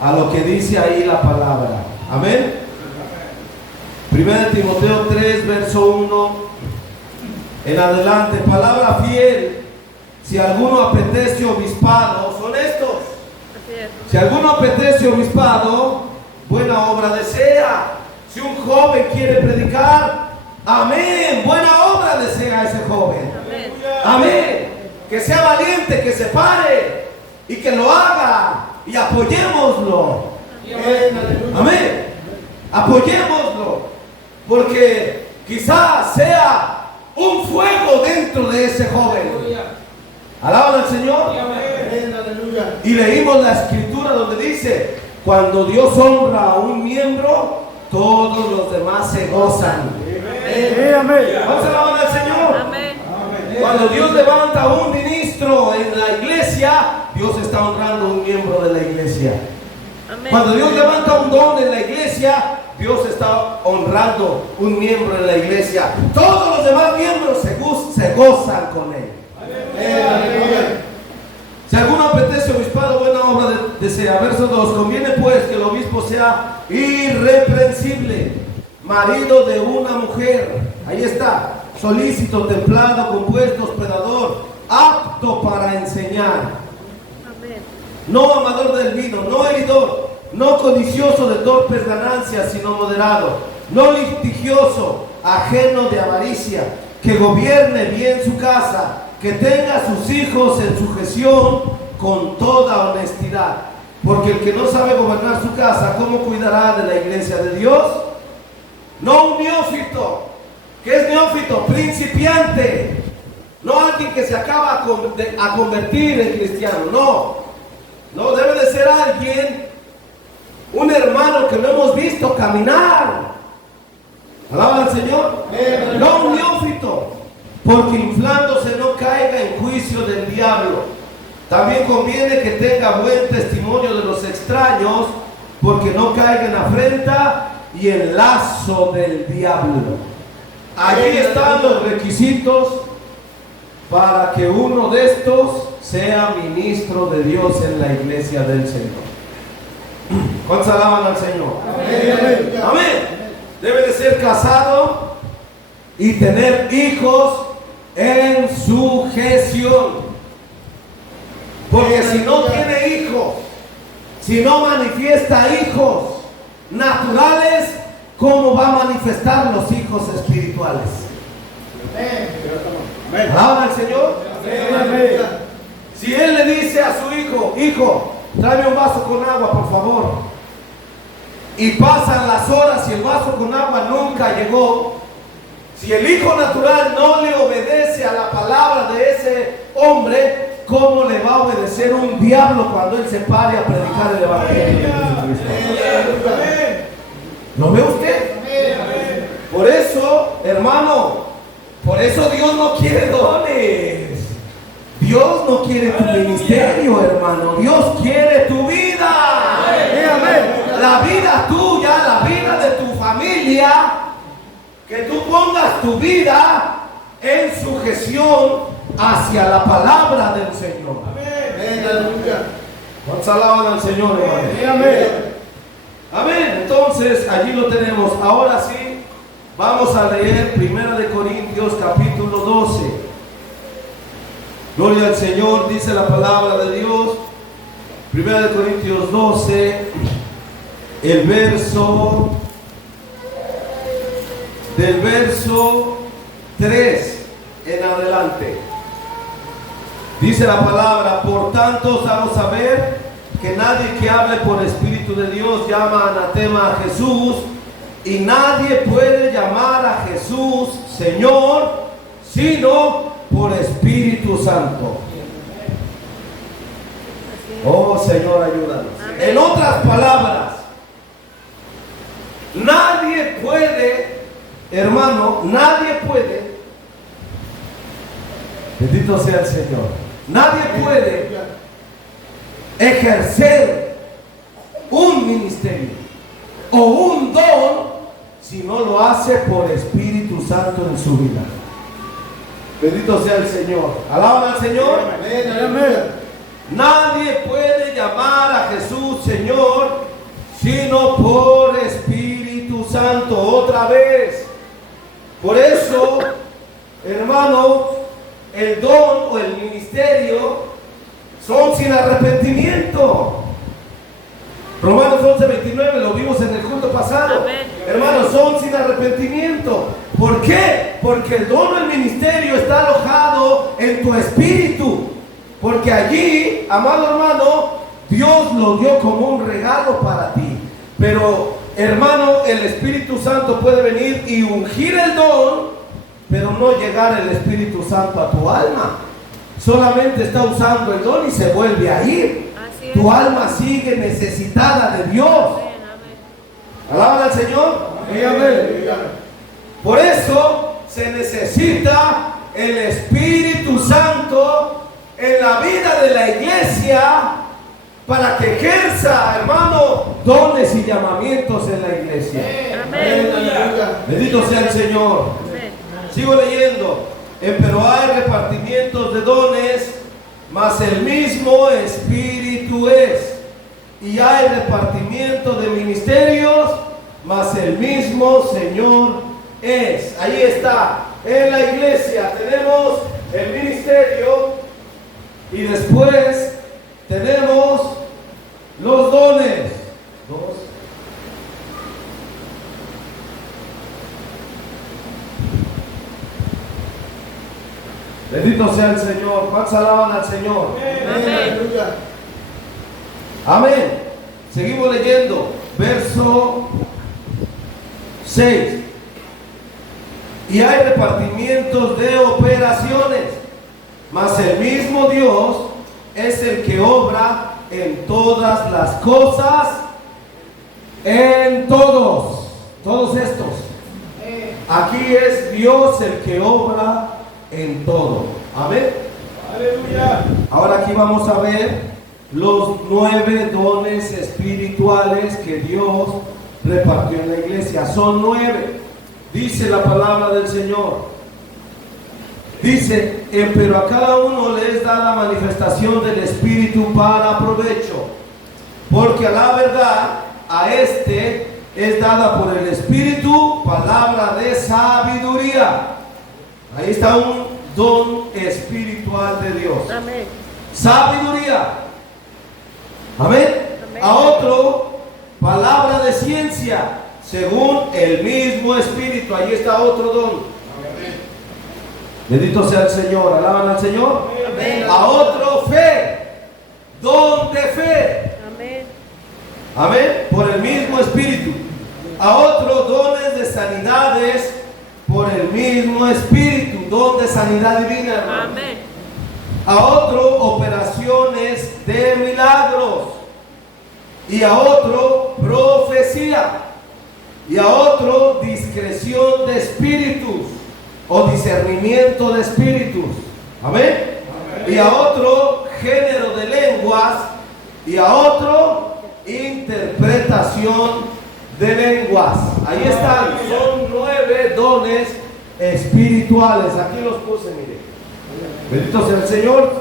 a lo que dice ahí la palabra. Amén. Primera de Timoteo 3, verso 1 en adelante. Palabra fiel. Si alguno apetece obispado, son estos. Así es. Si alguno apetece obispado, buena obra desea. Si un joven quiere predicar, amén, buena obra desea ese joven. Amén. Amén. Que sea valiente, que se pare y que lo haga y apoyémoslo. Amén. Apoyémoslo, porque quizás sea un fuego dentro de ese joven. Alaban al Señor. Y leímos la escritura donde dice: cuando Dios honra a un miembro, todos los demás se gozan. Amén. Vamos a alabar al Señor. Amén. Cuando Dios levanta a un ministro en la iglesia, Dios está honrando a un miembro de la iglesia. Amén. Cuando Dios levanta un don en la iglesia, Dios está honrando un miembro en la iglesia. Todos los demás miembros se gozan con él. Si alguno apetece obispado, buena obra desea. Verso 2. Conviene pues que el obispo sea irreprensible, marido de una mujer. Ahí está. Solícito, templado, compuesto, hospedador, apto para enseñar. Amén. No amador del vino, no heridor, no codicioso de torpes ganancias, sino moderado, no litigioso, ajeno de avaricia, que gobierne bien su casa, que tenga a sus hijos en sujeción con toda honestidad. Porque el que no sabe gobernar su casa, ¿cómo cuidará de la iglesia de Dios? No un neófito. ¿Qué es neófito? Principiante. No alguien que se acaba a convertir en cristiano. No, debe de ser alguien, un hermano que no hemos visto caminar. Alaba al Señor. No un neófito, porque inflándose no caiga en juicio del diablo. También conviene que tenga buen testimonio de los extraños, porque no caiga en afrenta y en lazo del diablo. Allí están los requisitos para que uno de estos sea ministro de Dios en la iglesia del Señor. ¿Cuántos alaban al Señor? Amén. Amén. Debe de ser casado y tener hijos en sujeción. Porque si no tiene hijos, si no manifiesta hijos naturales, ¿cómo va a manifestar los hijos espirituales? ¿Alaban al Señor? Amén. Si él le dice a su hijo: hijo, tráeme un vaso con agua, por favor, y pasan las horas y el vaso con agua nunca llegó, si el hijo natural no le obedece a la palabra de ese hombre, ¿cómo le va a obedecer un diablo cuando él se pare a predicar el evangelio de Jesucristo? ¿Lo ve usted? Por eso, hermano, por eso Dios no quiere dones. Dios no quiere tu ministerio, hermano. Dios quiere tu vida. La vida tuya, la vida de tu familia. Que tú pongas tu vida en sujeción hacia la palabra del Señor. ¿Cuántos alaban al Señor, hermano? Amén. Amén. Entonces, allí lo tenemos. Ahora sí, vamos a leer 1 de Corintios capítulo 12. Gloria al Señor, dice la palabra de Dios. 1 de Corintios 12, el verso del verso 3 en adelante. Dice la palabra: por tanto os hago saber que nadie que hable por Espíritu de Dios llama anatema a Jesús, y nadie puede llamar a Jesús Señor, sino por Espíritu Santo. Así es. Oh Señor, ayúdanos. Amén. En otras palabras, nadie puede, hermano, nadie puede, bendito sea el Señor, nadie puede ejercer un ministerio o un don si no lo hace por Espíritu Santo en su vida. Bendito sea el Señor. Alaban al Señor. Amén. Nadie puede llamar a Jesús Señor sino por Espíritu Santo. Otra vez. Por eso, hermano, el don o el ministerio son sin arrepentimiento. Romanos 11:29, lo vimos en el culto pasado. Amén. Hermanos, son sin arrepentimiento. ¿Por qué? Porque el don o el ministerio está alojado en tu espíritu. Porque allí, amado hermano, Dios lo dio como un regalo para ti. Pero, hermano, el Espíritu Santo puede venir y ungir el don, pero no llegar el Espíritu Santo a tu alma. Solamente está usando el don y se vuelve a ir. Así es. Tu alma sigue necesitada de Dios. Amén, amén. ¿Alaban al Señor? Amén. Por eso se necesita el Espíritu Santo en la vida de la iglesia para que ejerza, hermano, dones y llamamientos en la iglesia. Amén. Bendito sea el Señor. Amén. Sigo leyendo. Pero hay repartimientos de dones, mas el mismo Espíritu es. Y hay repartimiento de ministerios, mas el mismo Señor es. Ahí está. En la iglesia tenemos el ministerio y después tenemos los dones. Dos. Bendito sea el Señor. ¿Cuántos alaban al Señor? Amén. Amén. Seguimos leyendo. Verso 6. Y hay repartimientos de operaciones, mas el mismo Dios es el que obra en todas las cosas, en todos estos. Aquí es Dios el que obra en todo. Amén. Aleluya. Ahora aquí vamos a ver los 9 dones espirituales que Dios repartió en la iglesia. Son 9. Dice la palabra del Señor. Dice, pero a cada uno le es dada manifestación del Espíritu para provecho. Porque a la verdad, a este es dada por el Espíritu palabra de sabiduría. Ahí está un don espiritual de Dios. Amén. Sabiduría. Amén. Amén. A otro, palabra de ciencia, según el mismo Espíritu. Ahí está otro don. Bendito sea el Señor. ¿Alaban al Señor? Amén. A otro, fe, don de fe. Amén. Amén. Por el mismo Espíritu. A otro, dones de sanidades, por el mismo Espíritu. Don de sanidad divina, hermano. Amén. A otro, operaciones de milagros. Y a otro, profecía. Y a otro, discreción de espíritus o discernimiento de espíritus. Amén. Y a otro, género de lenguas. Y a otro, interpretación de lenguas. Ahí están. Son 9 dones espirituales. Aquí los puse, mire. Bendito sea el Señor.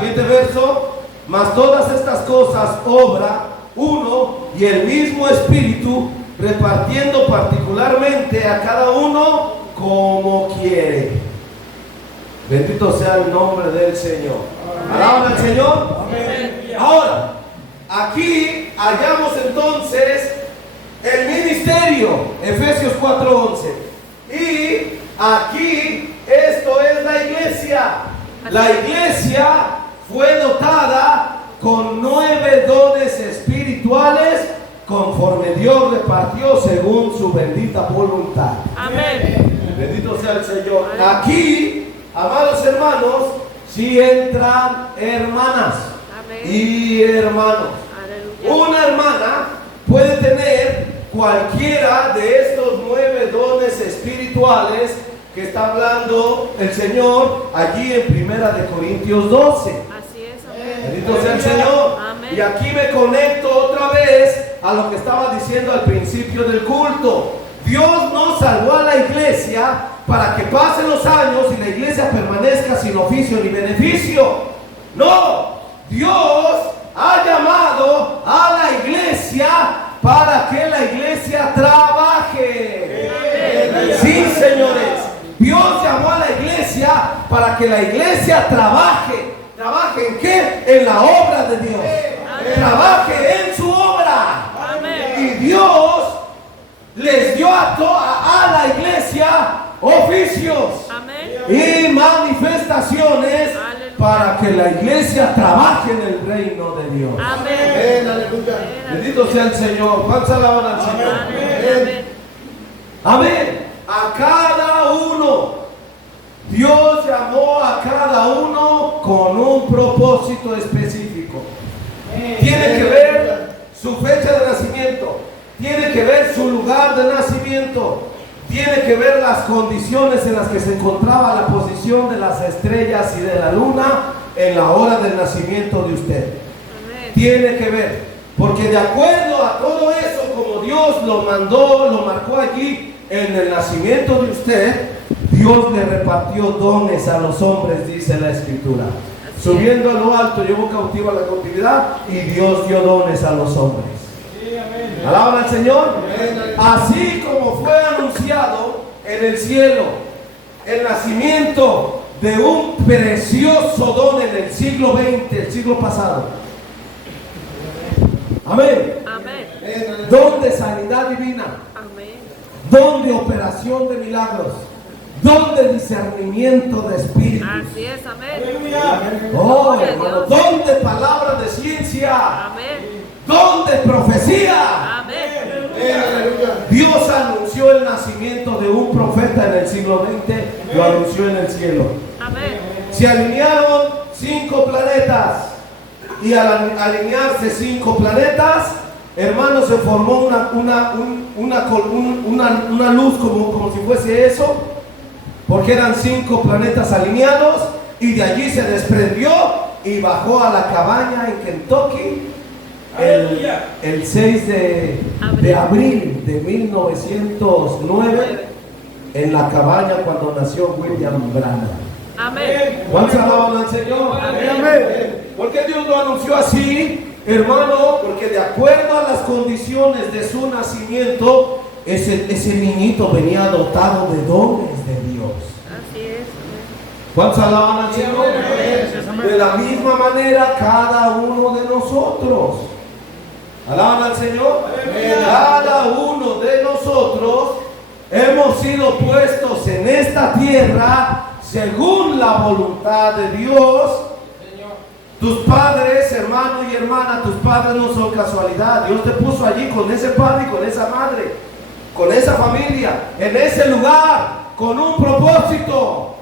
Siguiente verso. Mas todas estas cosas obra uno y el mismo Espíritu, repartiendo particularmente a cada uno como quiere. Bendito sea el nombre del Señor. ¿Alaban al Señor? Amén. Ahora, aquí hallamos entonces el ministerio, Efesios 4:11. Y aquí esto es la iglesia. La iglesia fue dotada con 9 dones espirituales conforme Dios repartió según su bendita voluntad. Amén. Bendito sea el Señor. Aquí amados hermanos, si entran hermanas Amén. y hermanos. Aleluya. Una hermana puede tener cualquiera de estos 9 dones espirituales que está hablando el Señor allí en Primera de Corintios 12. Así es. Amén. Bendito sea el Señor. Amén. Y aquí me conecto otra vez a lo que estaba diciendo al principio del culto. Dios no salvó a la iglesia para que pasen los años y la iglesia permanezca sin oficio ni beneficio. No, Dios ha llamado a la iglesia para que la iglesia trabaje. Sí, señores, Dios llamó a la iglesia para que la iglesia trabaje. ¿Trabaje en qué? En la obra de Dios. Trabaje en su obra. Amén. Y Dios les dio a la iglesia oficios Amén. y manifestaciones para que la iglesia trabaje en el reino de Dios. Amén. Aleluya. Bendito sea el Señor. ¿Cuántos alaban al Señor? Amén. Amén. A cada uno. Dios llamó a cada uno con un propósito específico. Tiene que ver su fecha de nacimiento. Tiene que ver su lugar de nacimiento. Tiene que ver las condiciones en las que se encontraba la posición de las estrellas y de la luna en la hora del nacimiento de usted. Amén. Tiene que ver, porque de acuerdo a todo eso, como Dios lo mandó, lo marcó allí en el nacimiento de usted, Dios le repartió dones a los hombres, dice la Escritura. Subiendo a lo alto, llevó cautivo a la cautividad y Dios dio dones a los hombres. Alaban al Señor. Así como fue anunciado en el cielo el nacimiento de un precioso don en el siglo XX, el siglo pasado. Amén. Amén. Don de sanidad divina, Amén. don de operación de milagros, don de discernimiento de espíritus. Así es. Amén. Aleluya. Oh, hermano, don de palabra de ciencia, Amén. don de profecía. Amén. Aleluya. Dios anunció el nacimiento de un profeta en el siglo XX, lo anunció en el cielo. Amén. Se alinearon 5 planetas y al alinearse 5 planetas, hermanos, se formó una luz como si fuese eso, porque eran 5 planetas alineados y de allí se desprendió y bajó a la cabaña en Kentucky el 6 de abril de 1909 en la cabaña cuando nació William Branham. Amén. ¿Cuántos alaban al Señor? Amén. ¿Por qué Dios lo anunció así, hermano? Porque de acuerdo a las condiciones de su nacimiento, ese niñito venía dotado de dones de Dios. Así es. ¿Cuántos alaban al Señor? De la misma manera cada uno de nosotros. ¿Alaban al Señor? Cada uno de nosotros hemos sido puestos en esta tierra según la voluntad de Dios. Tus padres, hermano y hermana, tus padres no son casualidad. Dios te puso allí con ese padre y con esa madre, con esa familia, en ese lugar, con un propósito.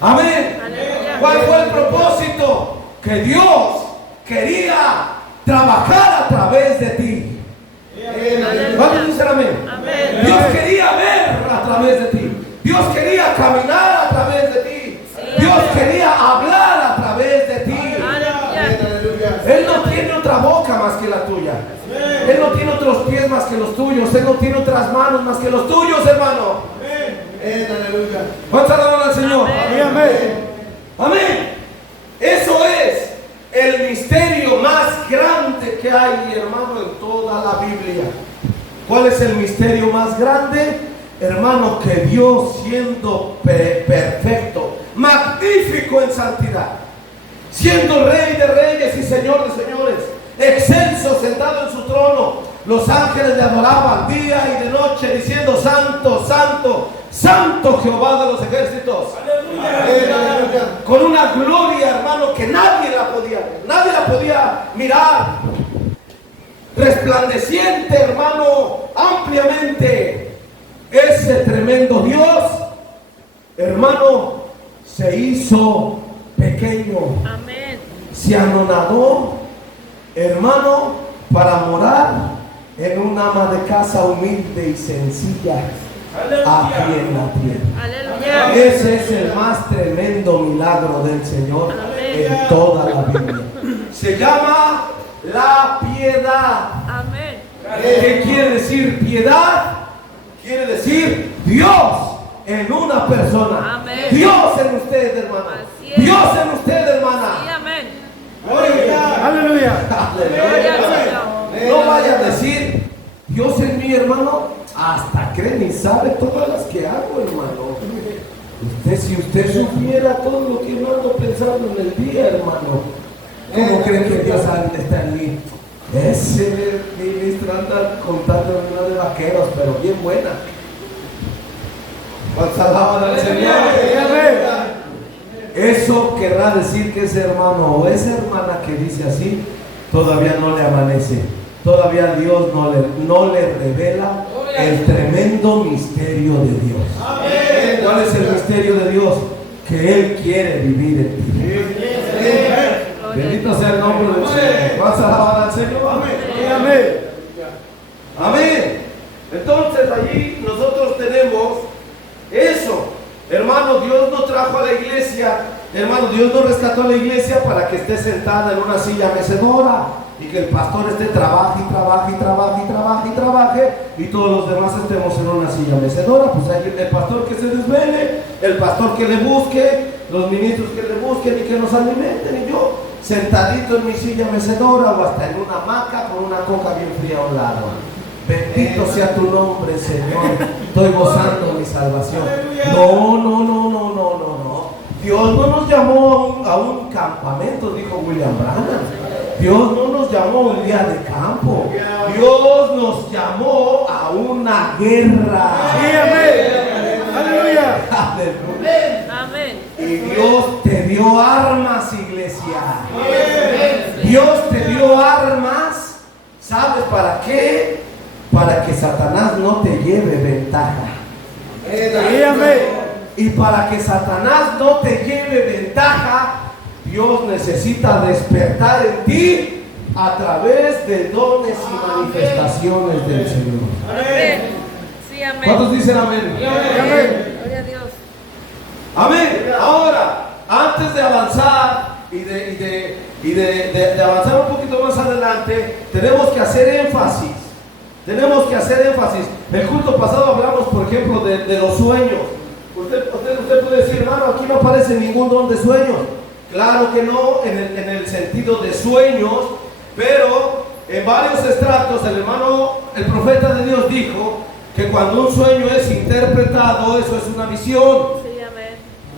Amén. Aleluya. ¿Cuál fue el propósito? Que Dios quería trabajar a través de ti. ¿Cuántos dicen amén? Amén. Dios quería ver a través de ti. Dios quería caminar a través de ti. Dios quería hablar a través de ti. Aleluya. Él no tiene otra boca más que la tuya. Él no tiene otros pies más que los tuyos. Él no tiene otras manos más que los tuyos, hermano. Aleluya. ¿Cuántos alaban al Señor? Amén. Amén. Eso es el misterio más grande que hay, hermano, en toda la Biblia. ¿Cuál es el misterio más grande? Hermano, que Dios, siendo perfecto, magnífico en santidad, siendo Rey de reyes y Señor de señores, excelso sentado en su trono, los ángeles le adoraban día y de noche diciendo: Santo, Santo, Santo Jehová de los ejércitos. Aleluya. Con una gloria, hermano, que nadie la podía mirar, resplandeciente, hermano, ampliamente. Ese tremendo Dios, hermano, se hizo pequeño, Amén. se anonadó, hermano, para morar en un ama de casa humilde y sencilla aquí en la tierra. Aleluya. Ese es el más tremendo milagro del Señor en toda la Biblia. Se llama la piedad. Amén. ¿Qué quiere decir piedad? Quiere decir Dios en una persona. Amén. Dios en usted, hermano. Así es. Dios en usted, Sí, hermana. amén. Aleluya. Gloria Aleluya. al Señor. No vaya a decir Dios en mí, hermano. Hasta cree y sabe todas las que hago, hermano. Si usted supiera todo lo que yo ando pensando en el día, hermano, ¿cómo cree que Dios está allí? Ese ministro anda contando una de vaqueros, pero bien buena. ¿Cuántos alaban al Señor? Eso querrá decir que ese hermano o esa hermana que dice así, todavía no le amanece. Todavía Dios no le revela el tremendo misterio de Dios. ¿Cuál es el misterio de Dios? Que Él quiere vivir en ti. Bendito sea el nombre del Señor. ¿Vas a alabar al Señor? Amén. Amén. Entonces allí nosotros tenemos eso. Hermano, Dios no trajo a la iglesia. Hermano, Dios no rescató a la iglesia para que esté sentada en una silla mecedora y que el pastor esté trabaje y todos los demás estemos en una silla mecedora. Pues hay el pastor que se desvele, el pastor que le busque, los ministros que le busquen y que nos alimenten, y yo sentadito en mi silla mecedora o hasta en una hamaca con una coca bien fría a un lado. Bendito sea tu nombre, Señor. Estoy gozando mi salvación. No. Dios no nos llamó a un campamento, dijo William Branham. Dios no nos llamó a un día de campo. Dios nos llamó a una guerra. Sí, amén. Aleluya. Aleluya. Amén. Y Dios te dio armas, iglesia. Dios te dio armas. ¿Sabes para qué? Para que Satanás no te lleve ventaja. Sí, amén. Y para que Satanás no te lleve ventaja, Dios necesita despertar en ti a través de dones y manifestaciones del Señor. Amén. Sí, amén. ¿Cuántos dicen amén? Amén. Gloria a Dios. Amén. Ahora, antes de avanzar y de avanzar un poquito más adelante, tenemos que hacer énfasis. El culto pasado hablamos, por ejemplo, de los sueños. Usted puede decir, hermano, aquí no aparece ningún don de sueños. Claro que no, en el sentido de sueños, pero en varios estratos el profeta de Dios dijo que cuando un sueño es interpretado, eso es una visión. Sí, amén.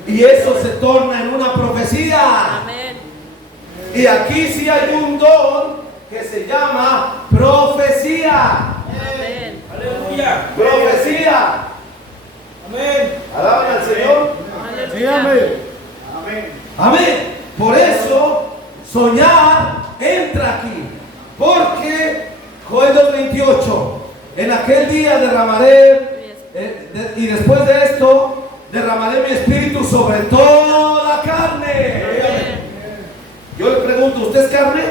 Y eso se torna en una profecía. Amén. Y aquí sí hay un don que se llama profecía. Amén. Aleluya. Profecía. Amén. Alaban al Señor. Sí, Aleluya. amén. Amén. Por eso soñar entra aquí. Porque Joel 2:28, en aquel día derramaré, y después de esto derramaré mi espíritu sobre toda la carne. Amén. Yo le pregunto, ¿usted es carne?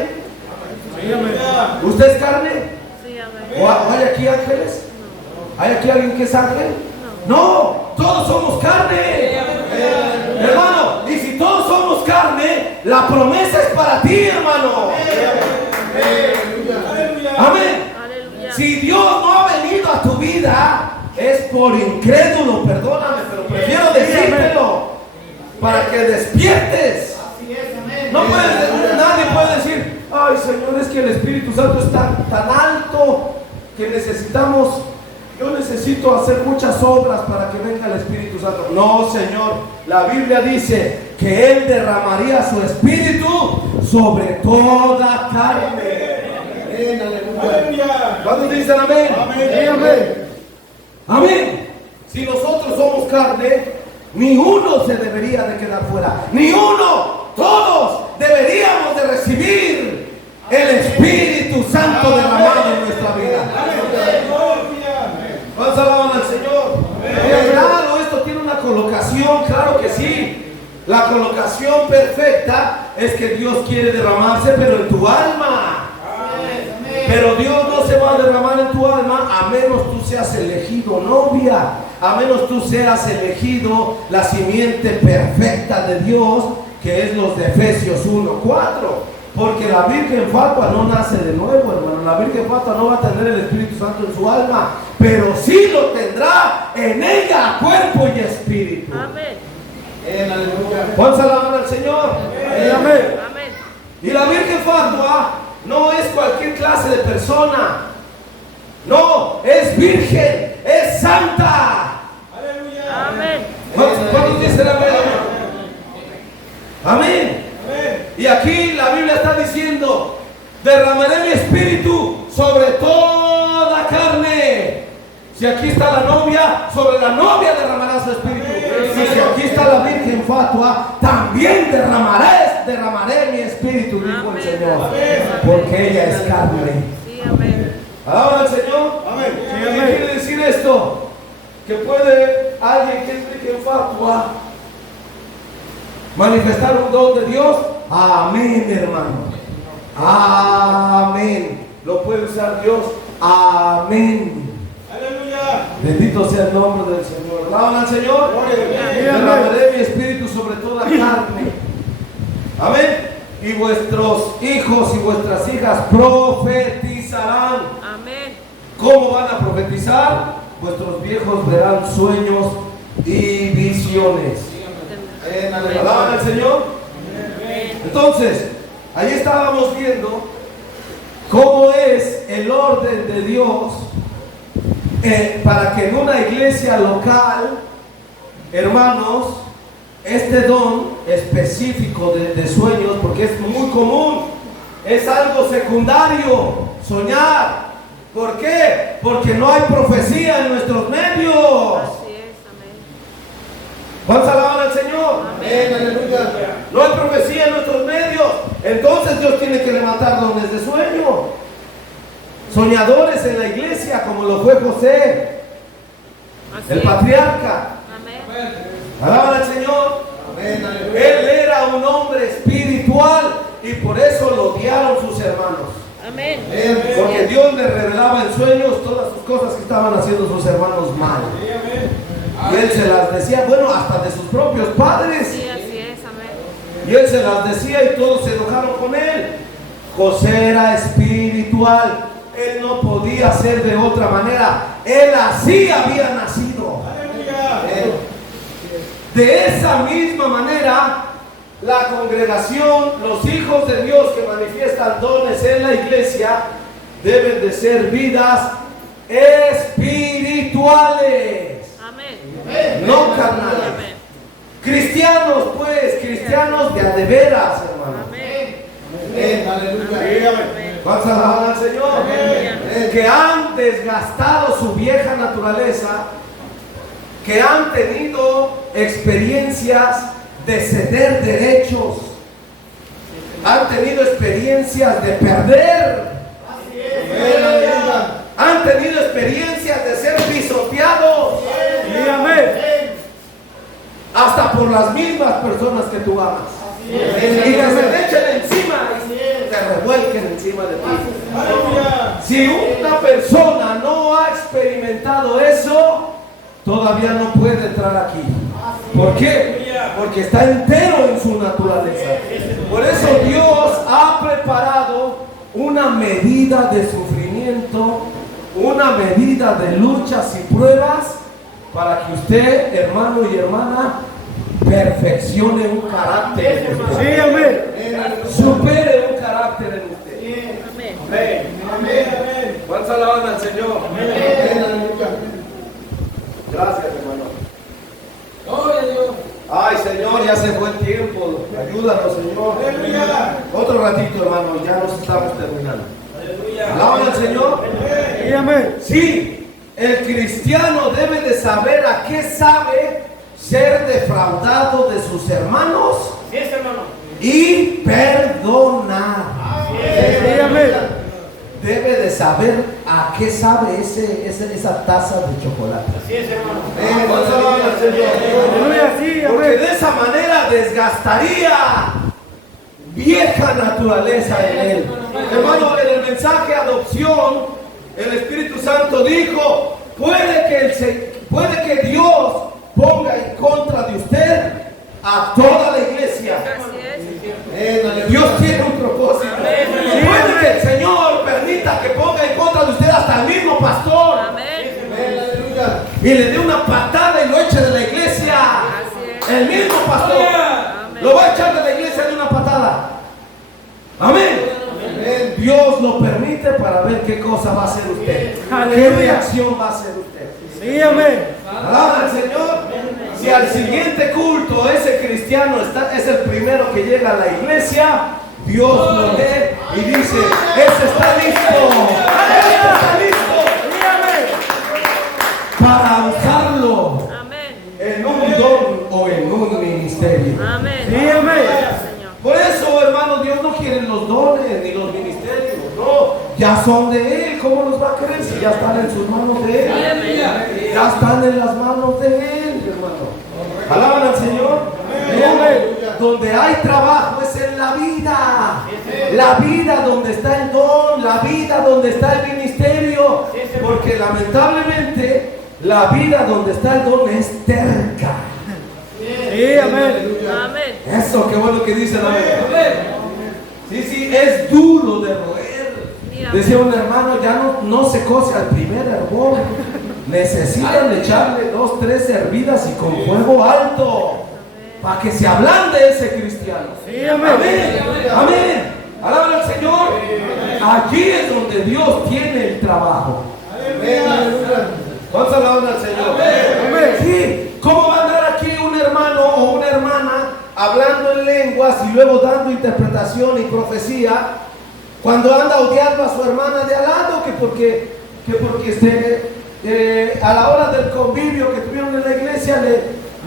Sí, amén. ¿Usted es carne? Sí, amén. ¿O hay aquí ángeles? ¿Hay aquí alguien que es ángel? No, todos somos carne. Hermano, y si todos somos carne, la promesa es para ti, hermano. Amén. Aleluya. Si Dios no ha venido a tu vida, es por incrédulo, perdóname, pero prefiero decírtelo para que despiertes. Nadie puede decir, ay Señor, es que el Espíritu Santo está tan alto que yo necesito hacer muchas obras para que venga el Espíritu Santo. No, Señor, la Biblia dice que Él derramaría su Espíritu sobre toda carne. ¿Cuántos dicen amén? Amén. Si nosotros somos carne, ni uno se debería de quedar fuera. Ni uno. Todos deberíamos de recibir el Espíritu Santo derramado en nuestra vida. ¿Cuántos alaban al Señor? Claro, esto tiene una colocación, claro que sí. La colocación perfecta es que Dios quiere derramarse, pero en tu alma. Pero Dios no se va a derramar en tu alma a menos tú seas elegido novia, a menos tú seas elegido la simiente perfecta de Dios, que es los de Efesios 1:4. Porque la virgen fatua no nace de nuevo, hermano. La virgen fatua no va a tener el Espíritu Santo en su alma, pero sí lo tendrá en ella, cuerpo y espíritu. Amén. ¿Cuántos alaban al Señor? Amén. Amén. Y la virgen fatua no es cualquier clase de persona. No, es virgen, es santa. Aleluya. Amén. ¿Cuántos dicen amén? Amén. Y aquí la Biblia está diciendo: derramaré mi espíritu sobre toda carne. Si aquí está la novia, sobre la novia derramará su espíritu. Y si aquí está la virgen fatua, también derramaré mi espíritu, dijo el Señor. Porque ella es carne. Sí, amén. Alaban al Señor. Amén. ¿Qué quiere decir esto? Que puede alguien que es virgen fatua manifestar un don de Dios. Amén, hermano. Amén. Lo puede usar Dios. Amén. Aleluya. Bendito sea el nombre del Señor. Alaban al Señor. Derramaré mi espíritu sobre toda carne. Amén. Y vuestros hijos y vuestras hijas profetizarán. Amén. ¿Cómo van a profetizar? Vuestros viejos verán sueños y visiones. ¿Alaban al Señor? Entonces, ahí estábamos viendo cómo es el orden de Dios para que en una iglesia local, hermanos, este don específico de sueños, porque es muy común, es algo secundario, soñar. ¿Por qué? Porque no hay profecía en nuestros medios. Así es, amén. ¿Cuántos alaban al Señor? Amén. Aleluya. No hay profecía en nuestros medios. Entonces Dios tiene que levantar dones de sueño. Soñadores en la iglesia, como lo fue José, Así el es. patriarca. Amén. Alaban al Señor. Él era un hombre espiritual y por eso lo odiaron sus hermanos. Amén. Porque Dios le revelaba en sueños todas sus cosas que estaban haciendo sus hermanos mal. Y él se las decía, bueno, hasta de sus propios padres. Sí, así es, amén. Y él se las decía y todos se enojaron con él. José era espiritual. Él no podía ser de otra manera. Él así había nacido. De esa misma manera, la congregación, los hijos de Dios que manifiestan dones en la iglesia, deben de ser vidas espirituales, Amén. no carnales. Amén. Cristianos, pues, cristianos de a de veras, hermano. Amén. Amén. ¿Vas a alabar al Señor? Amén. Que han desgastado su vieja naturaleza, que han tenido experiencias de ceder derechos, han tenido experiencias de perder, han tenido experiencias de ser pisoteados, hasta por las mismas personas que tú amas, y que se te echen encima y te revuelquen encima de ti. Si una persona no ha experimentado eso, todavía no puede entrar aquí. ¿Por qué? Porque está entero en su naturaleza. Por eso Dios ha preparado una medida de sufrimiento, una medida de luchas y pruebas para que usted, hermano y hermana, perfeccione un carácter en usted. Supere un carácter en usted. Amén. ¿Cuántos alaban al Señor? Gracias, hermano. Ay, Señor, ya se fue el tiempo. Ayúdanos, Señor. Otro ratito, hermano, ya nos estamos terminando. ¿Alaban al Señor? Sí, el cristiano debe de saber a qué sabe ser defraudado de sus hermanos y perdonar. Debe de saber ¿a qué sabe esa taza de chocolate? Así es, hermano. Aleluya, sí, Porque amén. de esa manera desgastaría vieja naturaleza en él. Hermano, en el mensaje adopción, el Espíritu Santo dijo, puede que Dios ponga en contra de usted a toda la iglesia. Dios tiene un propósito. Puede que el Señor permita que ponga en contra de usted hasta el mismo pastor. Y le dé una patada y lo eche de la iglesia. El mismo pastor lo va a echar de la iglesia de una patada. Amén. Dios lo permite para ver qué cosa va a hacer usted. ¿Qué reacción va a hacer usted? Sí, amén. Alaba al Señor. Si al siguiente culto ese cristiano es el primero que llega a la iglesia, Dios lo ve y dice, ese está listo. Ese está listo para usarlo en un don o en un ministerio. Sí, amén. Por eso, hermanos, Dios no quiere los dones ni los ministerios, no, ya son de Él. ¿Cómo los va a querer si ya están en sus manos de Él? Ya están en las manos de Él, hermano. Alaban al Señor. Donde hay trabajo es en la vida. La vida donde está el don, la vida donde está el ministerio. Porque lamentablemente la vida donde está el don es terca. Sí, amén. Eso, qué bueno que dice la Biblia. Sí, es duro de roer. Decía un hermano, ya no se cose al primer hervor. Necesitan echarle 2, 3 hervidas y con fuego alto para que se ablande ese cristiano. Sí, amén. Amén. Alaban al Señor. Allí es donde Dios tiene el trabajo. ¿Cuántos alaban al Señor? Amén. Sí. ¿Cómo va a andar aquí un hermano o una hermana hablando en lenguas y luego dando interpretación y profecía cuando anda odiando a su hermana de al lado? Que porque a la hora del convivio que tuvieron en la iglesia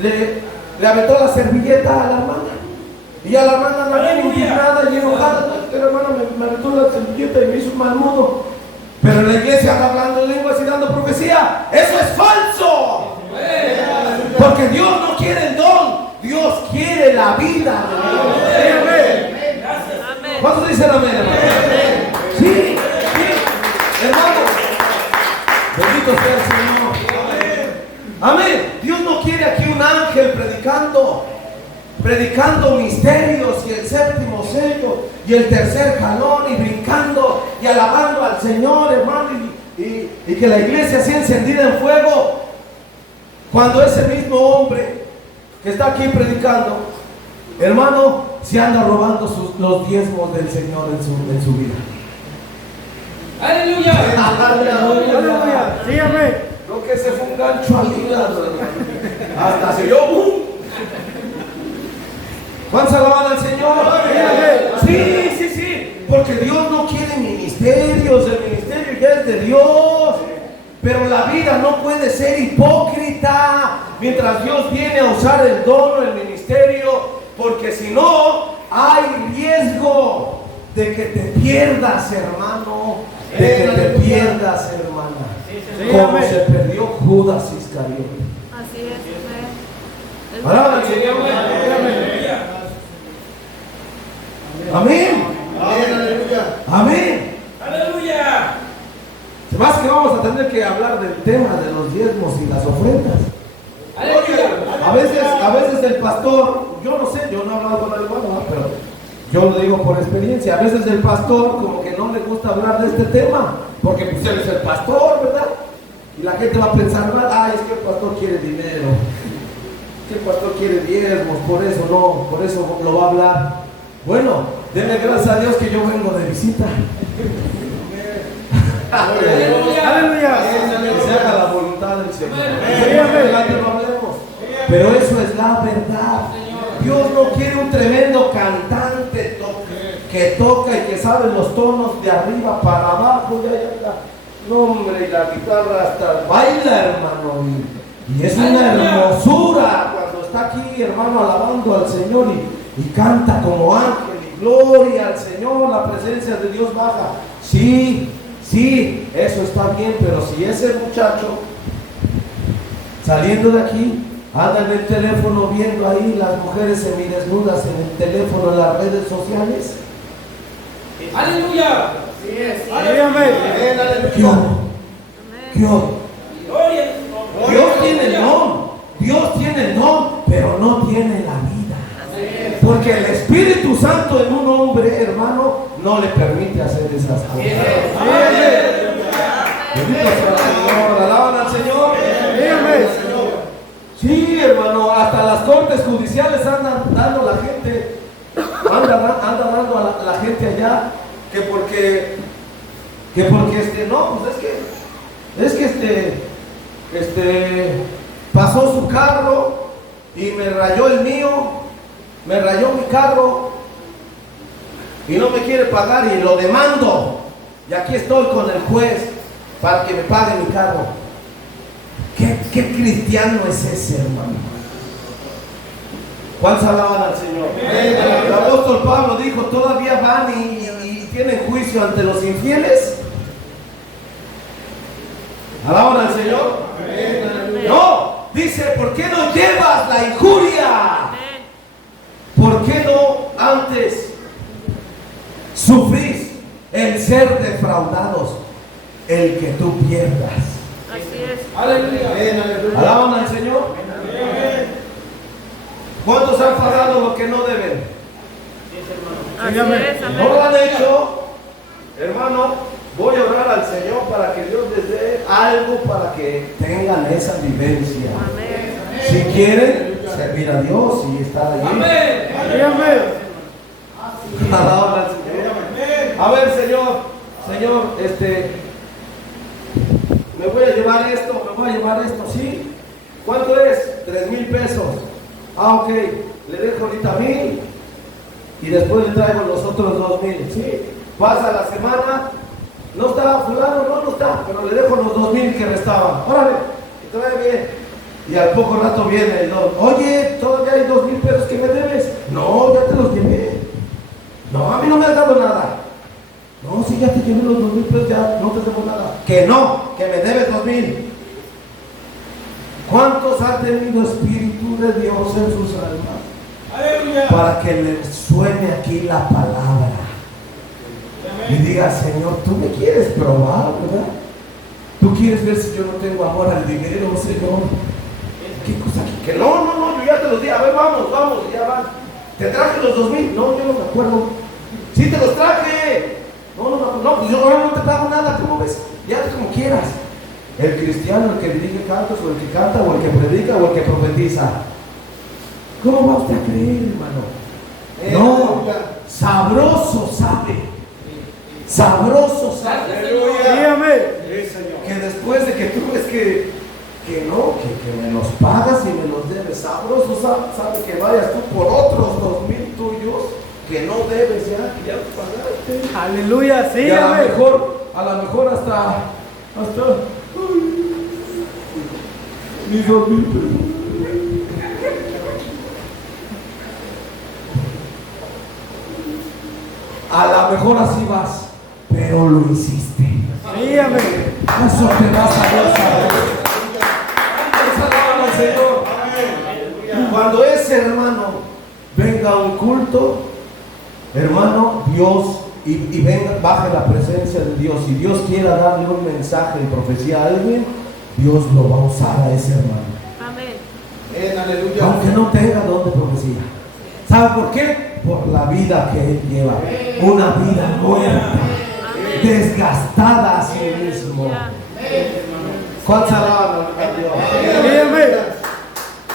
le aventó la servilleta a la hermana. Y a la hermana anda bien indignada y enojada. La hermana me aventó la servilleta y me hizo un mal modo. Pero en la iglesia anda hablando en lenguas y dando profecía. ¡Eso es falso! Porque Dios no quiere el don, Dios quiere la vida. ¿Cuántos dicen amén, hermano? Sí, hermano. Bendito sea el Señor. Amén. Dios no quiere aquí un ángel predicando misterios y el séptimo sello y el tercer jalón y brincando y alabando al Señor, hermano, y que la iglesia sea encendida en fuego, cuando ese mismo hombre que está aquí predicando, hermano, se anda robando los diezmos del Señor en su vida. Aleluya. Aleluya. Sí, amén. Lo que se fue un gancho al hígado, hasta se oyó ¡bum! ¿Cuántos alaban al Señor? Sí, porque Dios no quiere ministerios, el ministerio ya es de Dios. Pero la vida no puede ser hipócrita mientras Dios viene a usar el don o el ministerio, porque si no, hay riesgo de que te pierdas, hermano, de que te pierdas, hermana, como se perdió Judas Iscariote. Así es. Alaban al Señor. Amén. Amén. Aleluya. Más que vamos a tener que hablar del tema de los diezmos y las ofrendas. A veces el pastor, yo no sé, yo no he hablado con el hermano, pero yo lo digo por experiencia. A veces el pastor como que no le gusta hablar de este tema, porque pues él es el pastor, ¿verdad? Y la gente va a pensar, es que el pastor quiere dinero, que el pastor quiere diezmos, por eso lo va a hablar. Bueno, denle gracias a Dios que yo vengo de visita. Aleluya. Que se haga la voluntad del Señor. Sí, amén. Adelante lo hablemos. Pero eso es la verdad. Dios no quiere un tremendo cantante que toca y que sabe los tonos de arriba para abajo. No, hombre, y la guitarra hasta baila, hermano. Y es una hermosura cuando está aquí, hermano, alabando al Señor y canta como ángel. Y gloria al Señor, la presencia de Dios baja. Sí, Sí, eso está bien, pero si ese muchacho saliendo de aquí anda en el teléfono viendo ahí las mujeres semidesnudas en el teléfono, en las redes sociales, Aleluya. Sí, amén. ¿qué onda? ¿Qué onda? Dios tiene el don, Dios tiene el don, pero no tiene la vida. Porque el Espíritu Santo en un hombre, hermano, no le permite hacer esas cosas. Bendito sea el Señor, alaban al Señor. Sí, amén. Sí, hermano, hasta las cortes judiciales andan dando la gente, anda dando a la gente allá, que porque no, pues es que pasó su carro y me rayó el mío, me rayó mi carro y no me quiere pagar y lo demando. Y aquí estoy con el juez para que me pague mi carro. ¿Qué cristiano es ese, hermano? ¿Cuántos alaban al Señor? El apóstol Pablo dijo, todavía van y tienen juicio ante los infieles. ¿Alaban al Señor? No, dice, ¿por qué no llevas la injuria? ¿Por qué no antes sufrís el ser defraudados, el que tú pierdas? Así es. Aleluya. ¿Alaban al Señor? ¿Cuántos han pagado lo que no deben? Así es, ¿No lo amén. han hecho? Hermano, voy a orar al Señor para que Dios les dé algo para que tengan esa vivencia. Amén. Si quieren servir a Dios y estar allí. Sí, amén. Alaban al Señor. A ver, Señor, me voy a llevar esto, ¿sí? ¿Cuánto es? 3,000 pesos. Ah, ok, le dejo ahorita 1,000 y después le traigo los otros 2,000, ¿sí? Pasa la semana, no está fulano, no está, pero le dejo los 2,000 que restaban. Órale, que te vaya bien. Y al poco rato viene el don. Oye, todavía hay 2,000 pesos que me debes. No, ya te los llevé. No, a mí no me has dado nada. No, si ya te llevé los 2,000 pesos, ya no te debo nada. Que no, que me debes 2,000. ¿Cuántos han tenido Espíritu de Dios en sus almas? Aleluya. Para que les suene aquí la palabra y diga, Señor, tú me quieres probar, ¿verdad? Tú quieres ver si yo no tengo amor al dinero, Señor. ¿Qué cosa aquí? Que no, yo ya te los di. A ver, vamos, ya van. ¿Te traje los 2,000? No, yo no me acuerdo. Sí, te los traje. No, pues yo no te pago nada, ¿cómo ves? Ya como quieras. El cristiano, el que dirige cantos, o el que canta, o el que predica, o el que profetiza. ¿Cómo va usted a creer, hermano? No, sabroso sabe. Sabroso sabe. Sí, amén. Que después de que tú ves que me los pagas y me los debes, sabroso sabe que vayas tú por otros 2,000 tuyos que no debes ya, que ya los pagaste. Aleluya, sí, Y a amén. lo mejor hasta mis 2,000 pesos. A lo mejor así vas, pero lo hiciste. Sí, amén. Eso te vas a Dios a ver. Alaban al Señor. Cuando ese hermano venga a un culto, hermano, Dios y venga, baje la presencia de Dios, y Dios quiera darle un mensaje y profecía a alguien, Dios lo va a usar a ese hermano. Amén. Aleluya. Aunque no tenga don de profecía. ¿Sabe por qué? Por la vida que él lleva. Una vida muerta, desgastada a sí mismo. ¿Cuántos alaban a Dios? Sí, amén.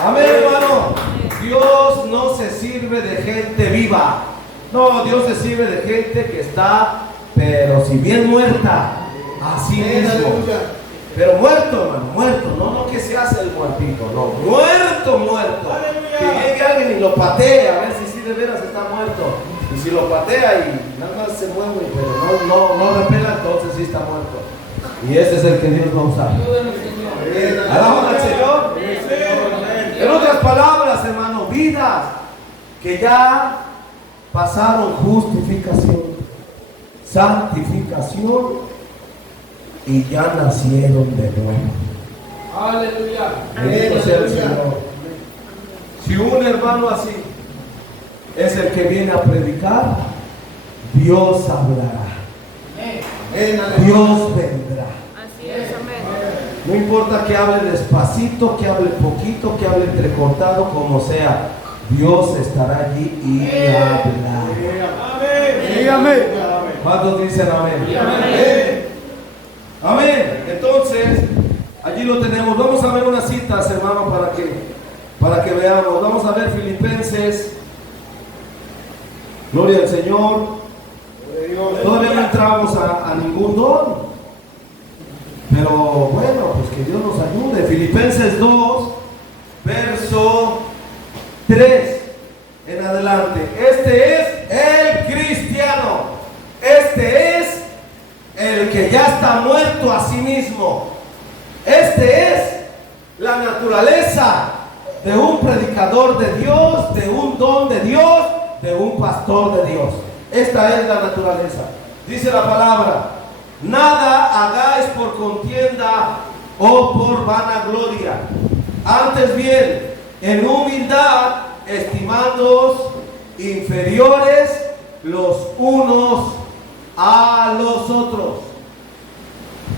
Amén, hermano. Dios no se sirve de gente viva. No, Dios se sirve de gente que está, pero si bien muerta, así mismo. Pero muerto, hermano, muerto. No que se hace el muertito, no. Muerto. Que llegue alguien y lo patee, a ver si sí de veras está muerto. Y si lo patea y nada más se mueve, pero no repela, entonces sí está muerto. Y ese es el que Dios va a usar. Alabamos al Señor. En otras palabras, hermano, vidas que ya pasaron justificación, santificación y ya nacieron de nuevo. Aleluya. Bendito sea el Señor. Si un hermano así es el que viene a predicar, Dios hablará. Dios vendrá. Así es, amén. No importa que hable despacito, que hable poquito, que hable entrecortado, como sea, Dios estará allí y hablará. Amén. Sí, amén. ¿Cuántos dicen amén? Amén. Amén. Entonces, allí lo tenemos. Vamos a ver unas citas, hermano, para que veamos. Vamos a ver Filipenses. Gloria al Señor. Todavía no entramos a ningún don, pero bueno, pues que Dios nos ayude. Filipenses 2, verso 3 en adelante. Este es el cristiano. Este es el que ya está muerto a sí mismo. Este es la naturaleza de un predicador de Dios, de un don de Dios, de un pastor de Dios. Esta es la naturaleza. Dice la palabra: nada hagáis por contienda o por vanagloria, antes bien, en humildad, estimándoos inferiores los unos a los otros,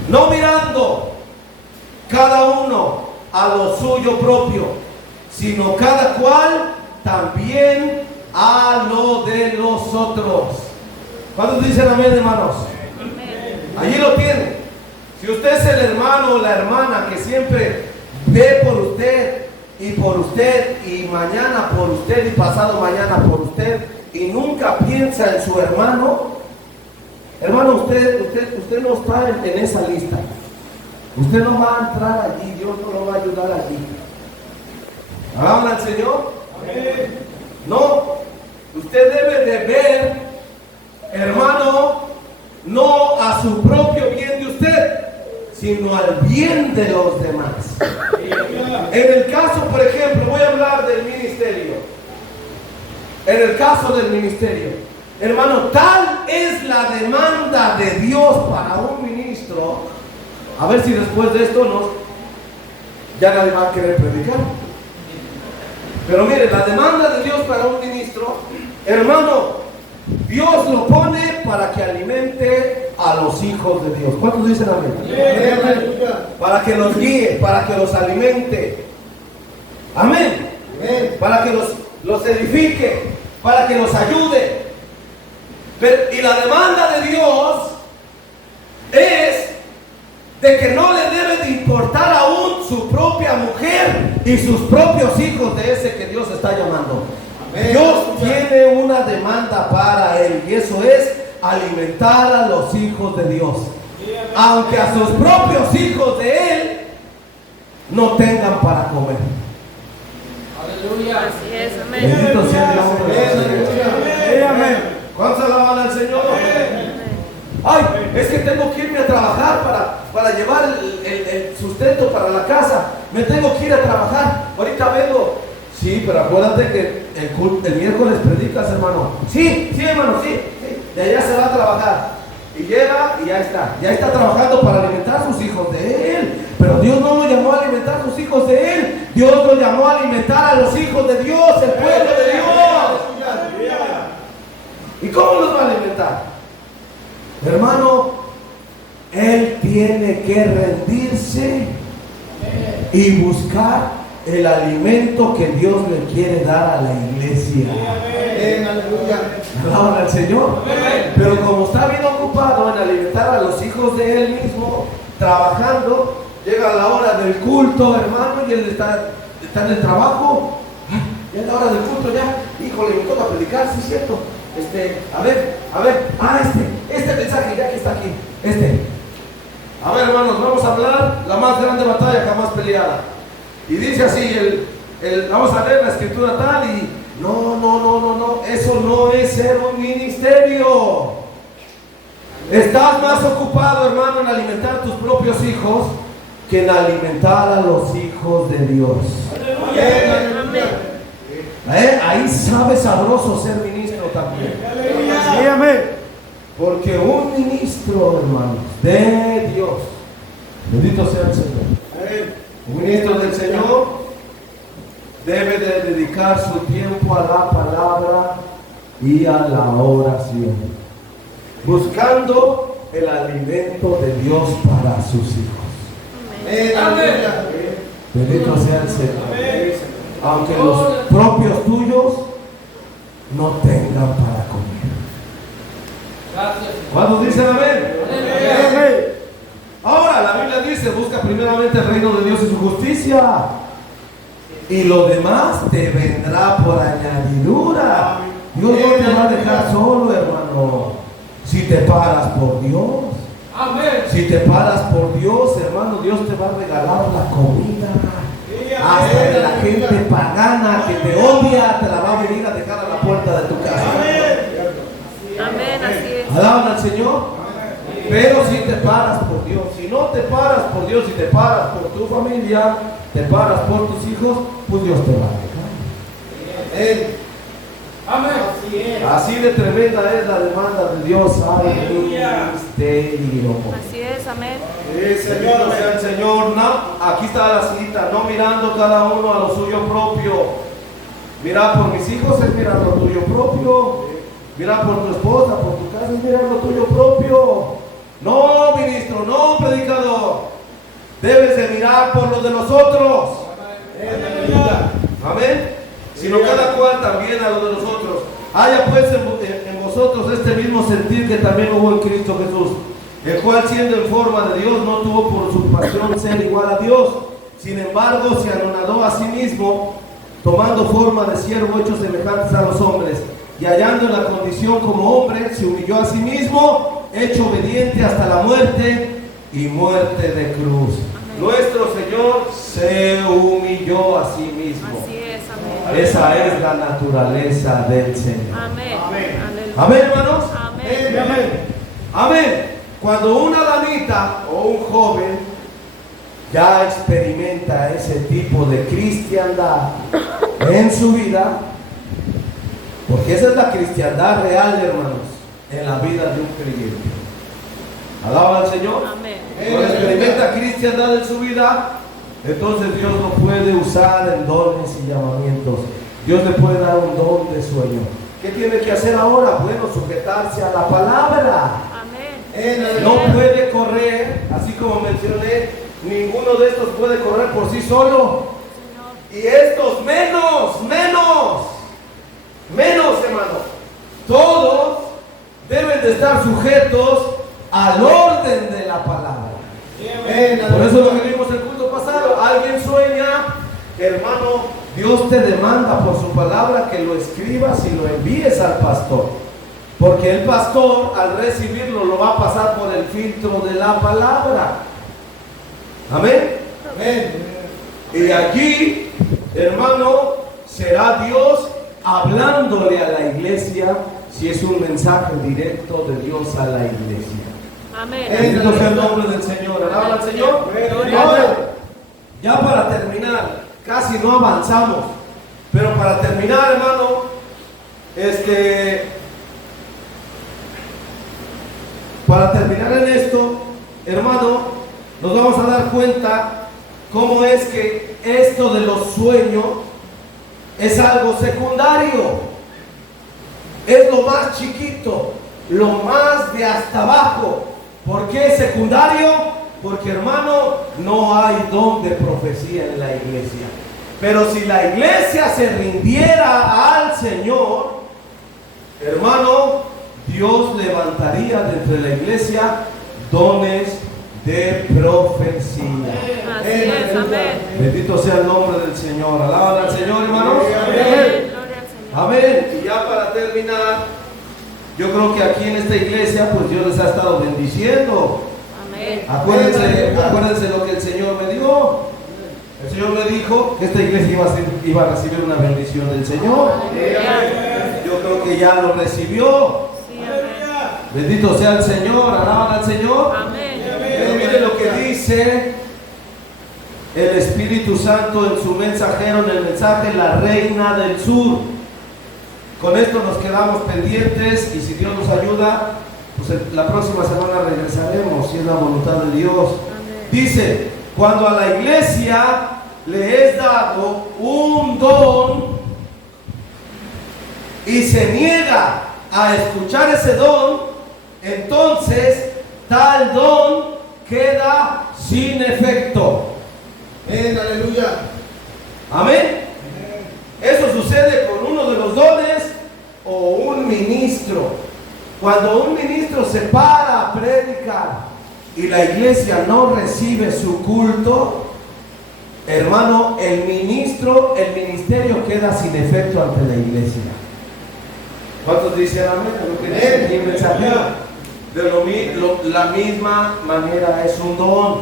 no mirando cada uno a lo suyo propio, sino cada cual también a lo de los otros. ¿Cuántos dicen amén, hermanos? Allí lo tienen. Si usted es el hermano o la hermana que siempre ve por usted y mañana por usted y pasado mañana por usted y nunca piensa en su hermano, usted no está en esa lista. Usted no va a entrar allí, Dios no lo va a ayudar allí. ¿Alaban al Señor? Amén. No, usted debe de ver, hermano, no a su propio bien de usted, sino al bien de los demás. En el caso, por ejemplo, voy a hablar del ministerio. En el caso del ministerio, hermano, tal es la demanda de Dios para un ministro. A ver si después de esto ya nadie va a querer predicar. Pero mire, la demanda de Dios para un ministro, hermano, Dios lo pone para que alimente a los hijos de Dios. ¿Cuántos dicen amén? Amén. Para que los guíe, para que los alimente. Amén. Para que los edifique, para que los ayude. Y la demanda de Dios es de que no le debe de importar aún su propia mujer y sus propios hijos de ese que Dios está llamando. Amén. Dios tiene una demanda para él, y eso es alimentar a los hijos de Dios, aunque a sus propios hijos de él no tengan para comer. Aleluya. Así es, amén. Bendito sea el nombre del Señor. Sí, amén. ¿Cuántos alaban al Señor? Ay, es que tengo que irme a trabajar para llevar el sustento para la casa. Me tengo que ir a trabajar. Ahorita vengo. Sí, pero acuérdate que el miércoles predicas, hermano. Sí, hermano, sí. De allá se va a trabajar. Y llega y ya está. Ya está trabajando para alimentar a sus hijos de él. Pero Dios no lo llamó a alimentar a sus hijos de él. Dios lo llamó a alimentar a los hijos de Dios, el pueblo de Dios. ¿Y cómo los va a alimentar? Hermano, él tiene que rendirse y buscar el alimento que Dios le quiere dar a la iglesia. Amén. Aleluya. Alaban al Señor. Pero como está bien ocupado en alimentar a los hijos de él mismo, trabajando, llega la hora del culto, hermano, y él está en el trabajo. Ya es la hora del culto, ya. Híjole, me toca predicar, sí es cierto. A ver, este mensaje ya que está aquí, A ver, hermanos, vamos a hablar la más grande batalla jamás peleada. Y dice así, vamos a leer la escritura tal y no, eso no es ser un ministerio. Estás más ocupado, hermano, en alimentar a tus propios hijos que en alimentar a los hijos de Dios. Amén. Ahí sabe sabroso ser ministro también. Sí, amén. Porque un ministro, hermanos, de Dios, Bendito sea el Señor. Un ministro del Señor debe de dedicar su tiempo a la palabra y a la oración, buscando el alimento de Dios para sus hijos. Aleluya. Bendito sea el Señor. Aunque los propios tuyos no tengan para comer. Gracias. ¿Cuántos dicen amén? Amén. Ahora la Biblia dice, busca primeramente el reino de Dios y su justicia, y lo demás te vendrá por añadidura. Dios no te va a dejar solo, hermano, si te paras por Dios. Amén. Si te paras por Dios, hermano, Dios te va a regalar la comida. Hasta de la gente pagana que te odia, te la va a venir a dejar a la puerta de tu casa. Amén, así es. Alaban al Señor. Pero si te paras por Dios, si no te paras por Dios, si te paras por tu familia, te paras por tus hijos, pues Dios te va a dejar. Amén. Así de tremenda es la demanda de Dios al ministerio. Así es, amén. Señor, sea el Señor. No, aquí está la cita, no mirando cada uno a lo suyo propio. Mirar por mis hijos es mirar lo tuyo propio. Mirar por tu esposa, por tu casa es mirar lo tuyo propio. No, ministro, no, predicador. Debes de mirar por lo de los otros. Amén. Sino cada cual también a lo de los otros. Haya pues en vosotros este mismo sentir que también hubo en Cristo Jesús, el cual siendo en forma de Dios no tuvo por usurpación ser igual a Dios. Sin embargo se anonadó a sí mismo, tomando forma de siervo, hecho semejantes a los hombres, y hallando en la condición como hombre, se humilló a sí mismo, hecho obediente hasta la muerte y muerte de cruz. Nuestro Señor se humilló a sí mismo. Así es, amén. Esa es la naturaleza del Señor. Amén. Aleluya. Amén, hermanos. Amén. Amén. Amén. Cuando una damita o un joven ya experimenta ese tipo de cristiandad en su vida, porque esa es la cristiandad real, hermanos, en la vida de un creyente. Alaba al Señor. Amén. Cuando experimenta cristiandad en su vida, entonces Dios lo puede usar en dones y llamamientos. Dios le puede dar un don de sueño. ¿Qué tiene que hacer ahora? Bueno, sujetarse a la palabra. Amén. No puede correr, así como mencioné, ninguno de estos puede correr por sí solo. Y estos menos, hermano. Todos deben de estar sujetos al orden de la palabra. Por eso lo que vimos el culto pasado, alguien sueña, hermano, Dios te demanda por su palabra que lo escribas y lo envíes al pastor, porque el pastor al recibirlo lo va a pasar por el filtro de la palabra. Amén. Y allí, hermano, será Dios hablándole a la iglesia, si es un mensaje directo de Dios a la iglesia. Amén. Bendito sea el nombre del Señor. Alaba al Señor. Ahora, ya para terminar, casi no avanzamos, pero para terminar, hermano, para terminar en esto, hermano, nos vamos a dar cuenta cómo es que esto de los sueños es algo secundario, es lo más chiquito, lo más de hasta abajo. ¿Por qué es secundario? Porque, hermano, no hay don de profecía en la iglesia. Pero si la iglesia se rindiera al Señor, hermano, Dios levantaría de entre la iglesia dones de profecía. Así es, amén. Bendito sea el nombre del Señor. Alaban al Señor, hermanos. Amén. Gloria al Señor. Amén. Y ya para terminar, yo creo que aquí en esta iglesia, pues Dios les ha estado bendiciendo. Amén. Acuérdense lo que el Señor me dio. El Señor me dijo que esta iglesia iba a recibir una bendición del Señor. Aleluya. Yo creo que ya lo recibió. Sí, amén. Bendito sea el Señor. Alaban al Señor. Amén. Pero mire lo que dice el Espíritu Santo en su mensajero, en el mensaje La Reina del Sur. Con esto nos quedamos pendientes y si Dios nos ayuda, pues la próxima semana regresaremos, si es la voluntad de Dios. Amén. Dice, cuando a la iglesia le es dado un don y se niega a escuchar ese don, entonces tal don queda sin efecto. Amén, aleluya. Amén. Eso sucede con uno de los dones o un ministro. Cuando un ministro se para a predicar y la iglesia no recibe su culto, hermano, el ministerio queda sin efecto ante la iglesia. ¿Cuántos dicen amén? Lo que dice aquí el mensajero. La misma manera es un don.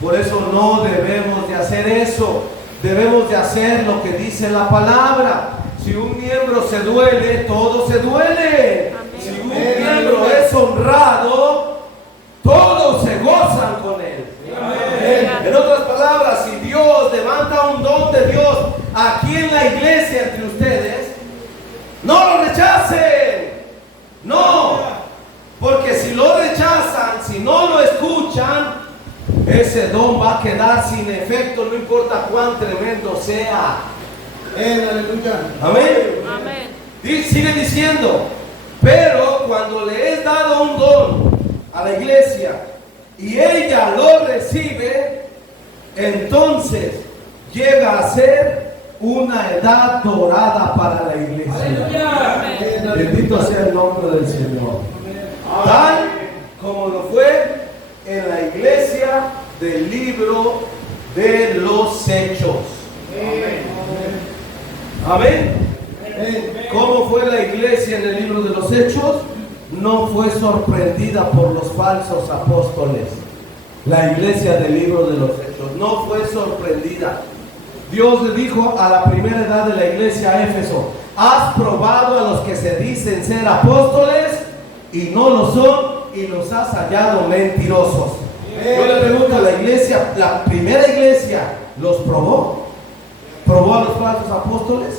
Por eso no debemos de hacer eso. Debemos de hacer lo que dice la palabra. Si un miembro se duele, todo se duele. Amén. Si un miembro es honrado, todos se gozan con él. Amén. En otras palabras, si Dios levanta un don de Dios aquí en la iglesia entre ustedes, no lo rechacen. No, porque si lo rechazan, si no lo escuchan, ese don va a quedar sin efecto, no importa cuán tremendo sea. Amén, aleluya. Amén. Amén. Sigue diciendo, pero cuando le es dado un don a la iglesia y ella lo recibe, entonces llega a ser una edad dorada para la iglesia. Aleluya. Bendito sea el nombre del Señor. Tal como lo fue en la iglesia del libro de los Hechos. Amén. ¿Cómo fue la iglesia en el libro de los Hechos? No fue sorprendida por los falsos apóstoles. La iglesia del libro de los Hechos no fue sorprendida. Dios le dijo a la primera edad de la iglesia a Éfeso: has probado a los que se dicen ser apóstoles y no lo son, y los has hallado mentirosos. Yo le pregunto a la iglesia, la primera iglesia los probó a los falsos apóstoles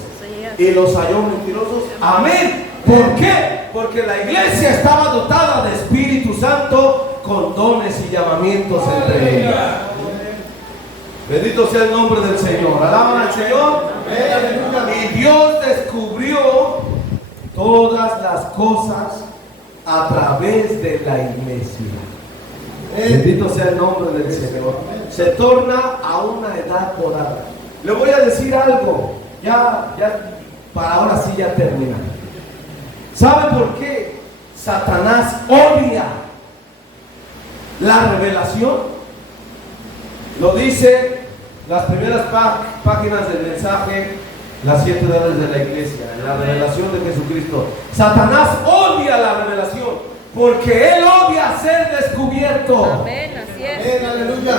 y los halló mentirosos. Amén. ¿Por qué? Porque la iglesia estaba dotada de Espíritu Santo con dones y llamamientos entre ellos. Bendito sea el nombre del Señor. Alaban al Señor. Y Dios descubrió todas las cosas a través de la iglesia. Bendito sea el nombre del Señor. Se torna a una edad dorada. Le voy a decir algo, ya para ahora sí ya terminar. ¿Sabe por qué Satanás odia la revelación? Lo dice las primeras páginas del mensaje, las 7 edades de la iglesia, en la revelación de Jesucristo. Satanás odia la revelación porque él odia ser descubierto. Amén, así es. Amén, aleluya.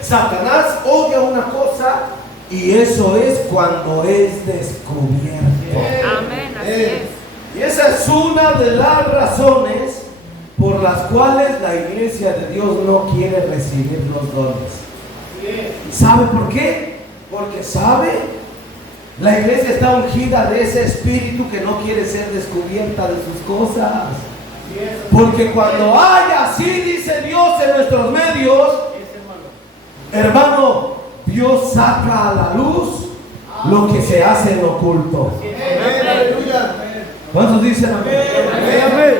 Satanás odia una cosa y eso es cuando es descubierto. Amén, así es. Y esa es una de las razones por las cuales la iglesia de Dios no quiere recibir los dones. ¿Sabe por qué? Porque sabe, la iglesia está ungida de ese espíritu que no quiere ser descubierta de sus cosas. Porque cuando hay, así dice Dios en nuestros medios, hermano, Dios saca a la luz lo que se hace en oculto. Amén, aleluya. ¿Cuántos dicen amén? Amén.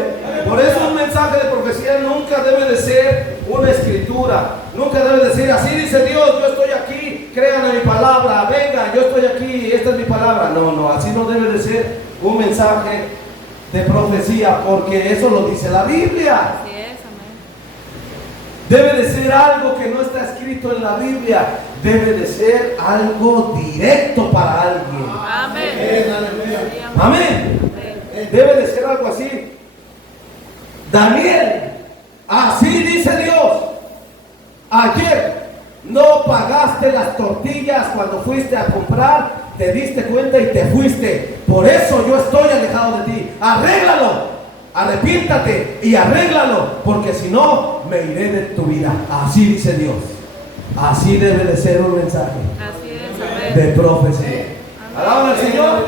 Por eso un mensaje de profecía nunca debe de ser una escritura. Nunca debe decir, así dice Dios, yo estoy aquí, crean en mi palabra, venga, yo estoy aquí, esta es mi palabra. No, así no debe de ser un mensaje de profecía, porque eso lo dice la Biblia. Así es, amén. Debe de ser algo que no está escrito en la Biblia. Debe de ser algo directo para alguien. Amén. Amén, aleluya. Sí, Amén. Amén. Debe de ser algo así. Daniel, así dice Dios. Ayer no pagaste las tortillas cuando fuiste a comprar, te diste cuenta y te fuiste. Por eso yo estoy alejado de ti. Arréglalo, arrepíntate y arréglalo, porque si no me iré de tu vida. Así dice Dios. Así debe de ser un mensaje Así es, de amén. profecía. Alaban al Señor.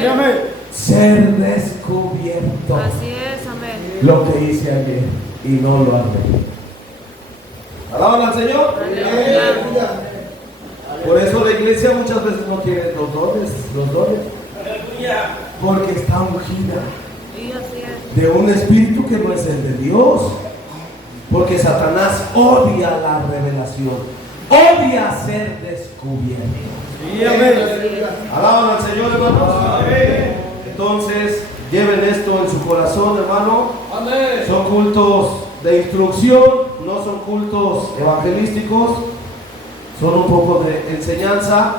Sí, amén. Ser descubierto. Así es, amén. Lo que hice ayer y no lo haré. ¿Alaban al Señor? Aleluya. Por eso la iglesia muchas veces no tiene los dones, porque está ungida Y así es. de un espíritu que no es el de Dios, porque Satanás odia la revelación, odia ser descubierto. Sí, amén. Aleluya. Alaban al Señor, hermanos. Entonces, lleven esto en su corazón, hermano. Son cultos de instrucción, no son cultos evangelísticos, son un poco de enseñanza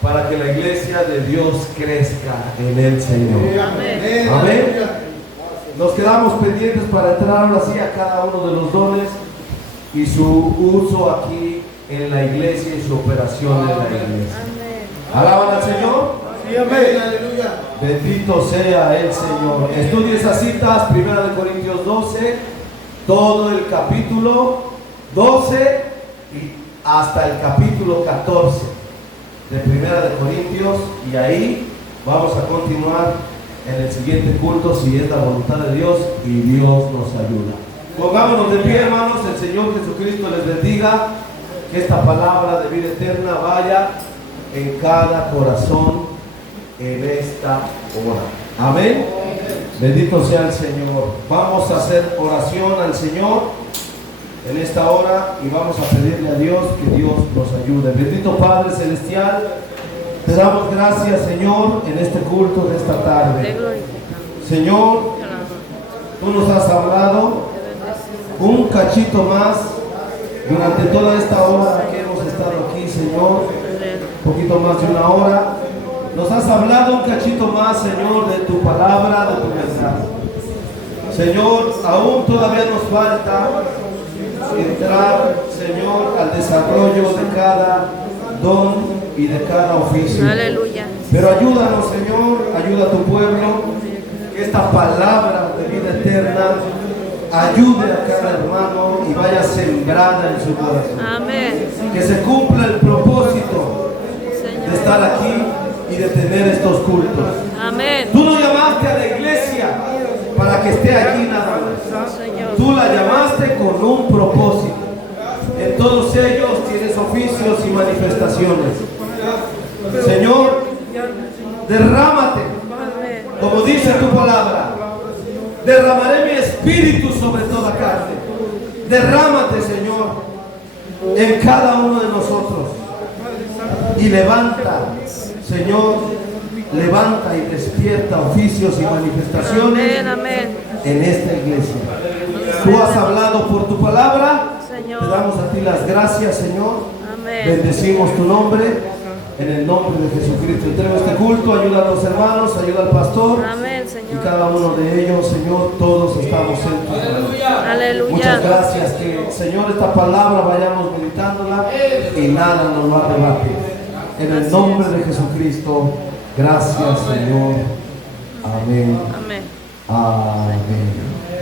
para que la iglesia de Dios crezca en el Señor. Amén. Amén. Aleluya. Nos quedamos pendientes para entrar ahora sí a cada uno de los dones y su uso aquí en la iglesia y su operación en la iglesia. Amén. ¿Alaban al Señor? Sí, Amén. amén. Aleluya. Bendito sea el Señor. Estudie esas citas, 1 Corintios 12, todo el capítulo 12 y hasta el capítulo 14 de 1 Corintios, y ahí vamos a continuar en el siguiente culto si es la voluntad de Dios y Dios nos ayuda. Pongámonos de pie, hermanos. El Señor Jesucristo les bendiga. Que esta palabra de vida eterna vaya en cada corazón en esta hora. Amén. Bendito sea el Señor. Vamos a hacer oración al Señor en esta hora y vamos a pedirle a Dios que Dios nos ayude. Bendito Padre Celestial, te damos gracias, Señor, en este culto de esta Te tarde. glorificamos. Señor, Te alabamos. tú nos has hablado Te bendecimos. un cachito más durante toda esta hora que hemos estado aquí, Señor. Un poquito más de una hora. Nos has hablado un cachito más, Señor, de tu palabra, de tu mensaje. Señor, aún todavía nos falta entrar, Señor, al desarrollo de cada don y de cada oficio. Aleluya. Pero ayúdanos, Señor, ayuda a tu pueblo, que esta palabra de vida eterna ayude a cada hermano y vaya sembrada en su corazón. Amén. Que se cumpla el propósito de Señor. estar aquí y de tener estos cultos. Amén. Tú no llamaste a la iglesia para que esté aquí nada más. Señor. Tú la llamaste con un propósito. En todos ellos tienes oficios y manifestaciones. Señor, derrámate, Amén. como dice tu palabra. Derramaré mi espíritu sobre toda carne. Derrámate, Señor, en cada uno de nosotros. Y levanta, Señor, levanta y despierta oficios y manifestaciones Amén. Amén. en esta iglesia. Tú has hablado por tu palabra. Señor. Te damos a ti las gracias, Señor. Amén. Bendecimos tu nombre. En el nombre de Jesucristo. Entrego este culto. Ayuda a los hermanos. Ayuda al pastor. Amén, Y Señor. cada uno de ellos, Señor, todos estamos en tus manos. Muchas Aleluya. gracias. Que, Señor, esta palabra vayamos meditándola y nada nos va a rebatir. En el nombre de Jesucristo. Gracias, Señor. Amén. Amén. Amén.